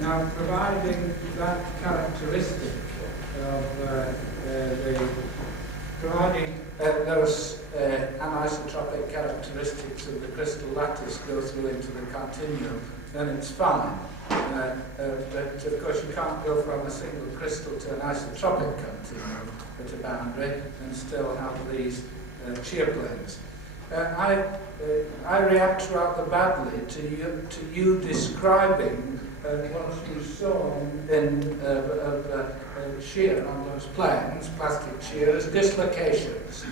Now, providing that characteristic of providing those anisotropic characteristics of the crystal lattice go through into the continuum, then it's fine. But of course you can't go from a single crystal to an isotropic continuum at a boundary and still have these shear planes. I react rather badly to you describing what you saw in shear on those planes, plastic shear, as dislocations.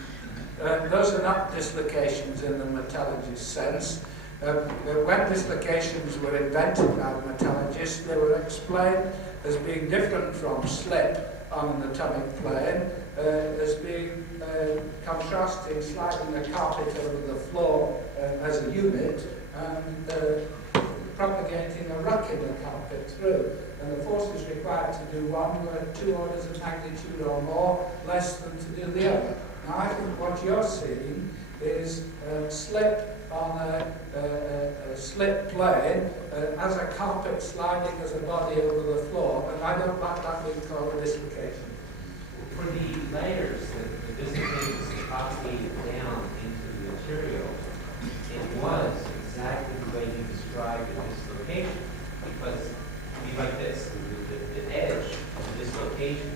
Those are not dislocations in the metallurgist sense. When dislocations were invented by the metallurgists, they were explained as being different from slip on an atomic plane, as being contrasting sliding a carpet over the floor as a unit, and propagating a rock in the carpet through. And the force is required to do one where 2 orders of magnitude or more, less than to do the other. Now I think what you're seeing is a slip on a slip plane as a carpet sliding as a body over the floor, and I don't like that being called a dislocation. For the layers that the dislocation is propagated down into the material, it was exactly the way you described the dislocation, because it'd be like this, the edge of the dislocation,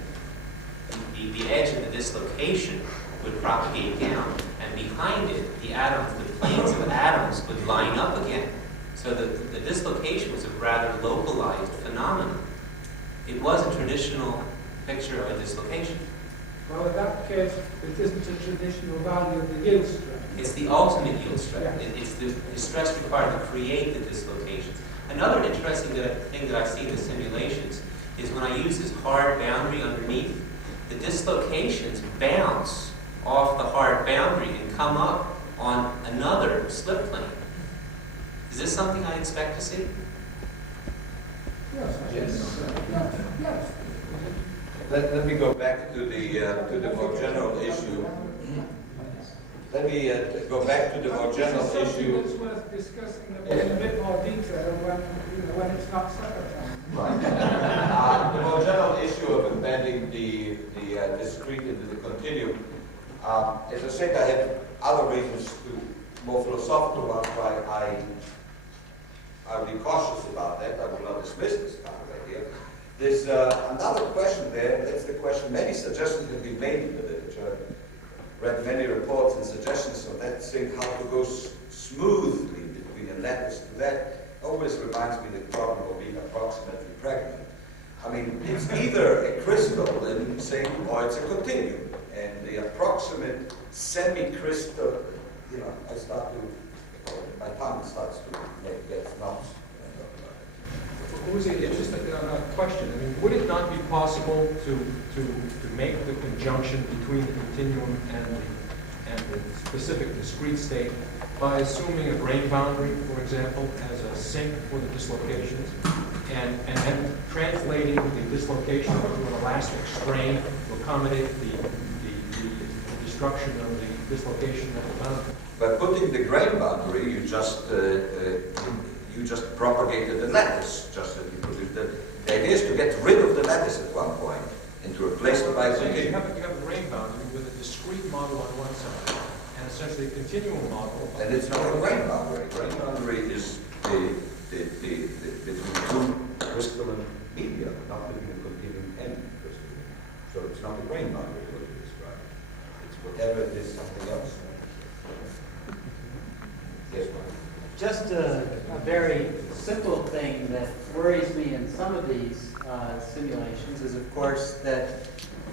the edge of the dislocation would propagate down, and behind it, the atoms, the planes of atoms would line up again. So the dislocation was a rather localized phenomenon. It was a traditional picture of a dislocation. Well, in that case, it isn't a traditional value of the yield strength. It's the ultimate yield strength. Yes. It's the stress required to create the dislocations. Another interesting thing that I see in the simulations is when I use this hard boundary underneath, the dislocations bounce off the hard boundary and come up on another slip plane. Is this something I expect to see? Yes. Yes. Let me go back to the more general issue. Let me go back to the more general issue. It's worth discussing in a bit more detail when it's not supper time. Right. The more general issue of embedding the discrete into the continuum. As I said, I have other reasons more philosophical ones why I'll be cautious about that. I will not dismiss this kind of idea. There's another question there. That's the question. Many suggestions have been made in the literature. Read many reports and suggestions on that, saying how to go smoothly between a lattice to that. Always reminds me of the problem of being approximately pregnant. I mean, it's either a crystal in saying, or it's a continuum. And the approximate semi-crystal, I start to, my tongue starts to get knots. Uzi, just a question. I mean, would it not be possible to make the conjunction between the continuum and the specific discrete state by assuming a grain boundary, for example, as a sink for the dislocations, and then translating the dislocation to an elastic strain to accommodate the destruction of the dislocation at the boundary? By putting the grain boundary, you just propagated the lattice, just as you produced it. The idea is to get rid of the lattice at one point and to replace it by a continuum. You have a grain boundary with a discrete model on one side and essentially a continuum model. And it's not a grain boundary. Grain boundary is between two crystalline media, not between a continuum and crystalline. So it's not a grain boundary what you describe. It's whatever it is, something else. Yes, Mark. Just a very simple thing that worries me in some of these simulations is, of course, that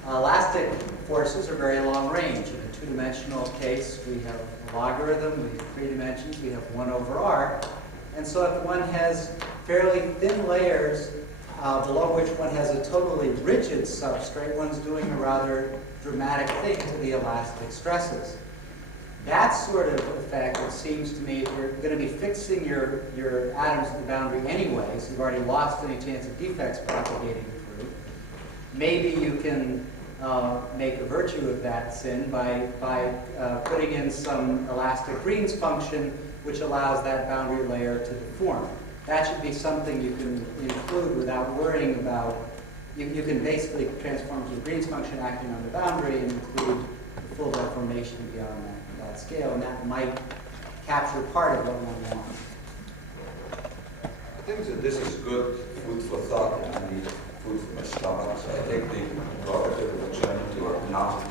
elastic forces are very long range. In a two-dimensional case, we have a logarithm. We have 3 dimensions. We have 1 over r. And so if one has fairly thin layers below which one has a totally rigid substrate, one's doing a rather dramatic thing to the elastic stresses. That sort of effect, it seems to me, if you're going to be fixing your atoms at the boundary anyways, you've already lost any chance of defects propagating through. Maybe you can make a virtue of that sin by putting in some elastic Green's function, which allows that boundary layer to deform. That should be something you can include without worrying about. You can basically transform to a Green's function acting on the boundary and include the full deformation beyond that scale, and that might capture part of what one wants. I think that this is good food for thought and I need food for my stomach. So I take the prerogative of the German to not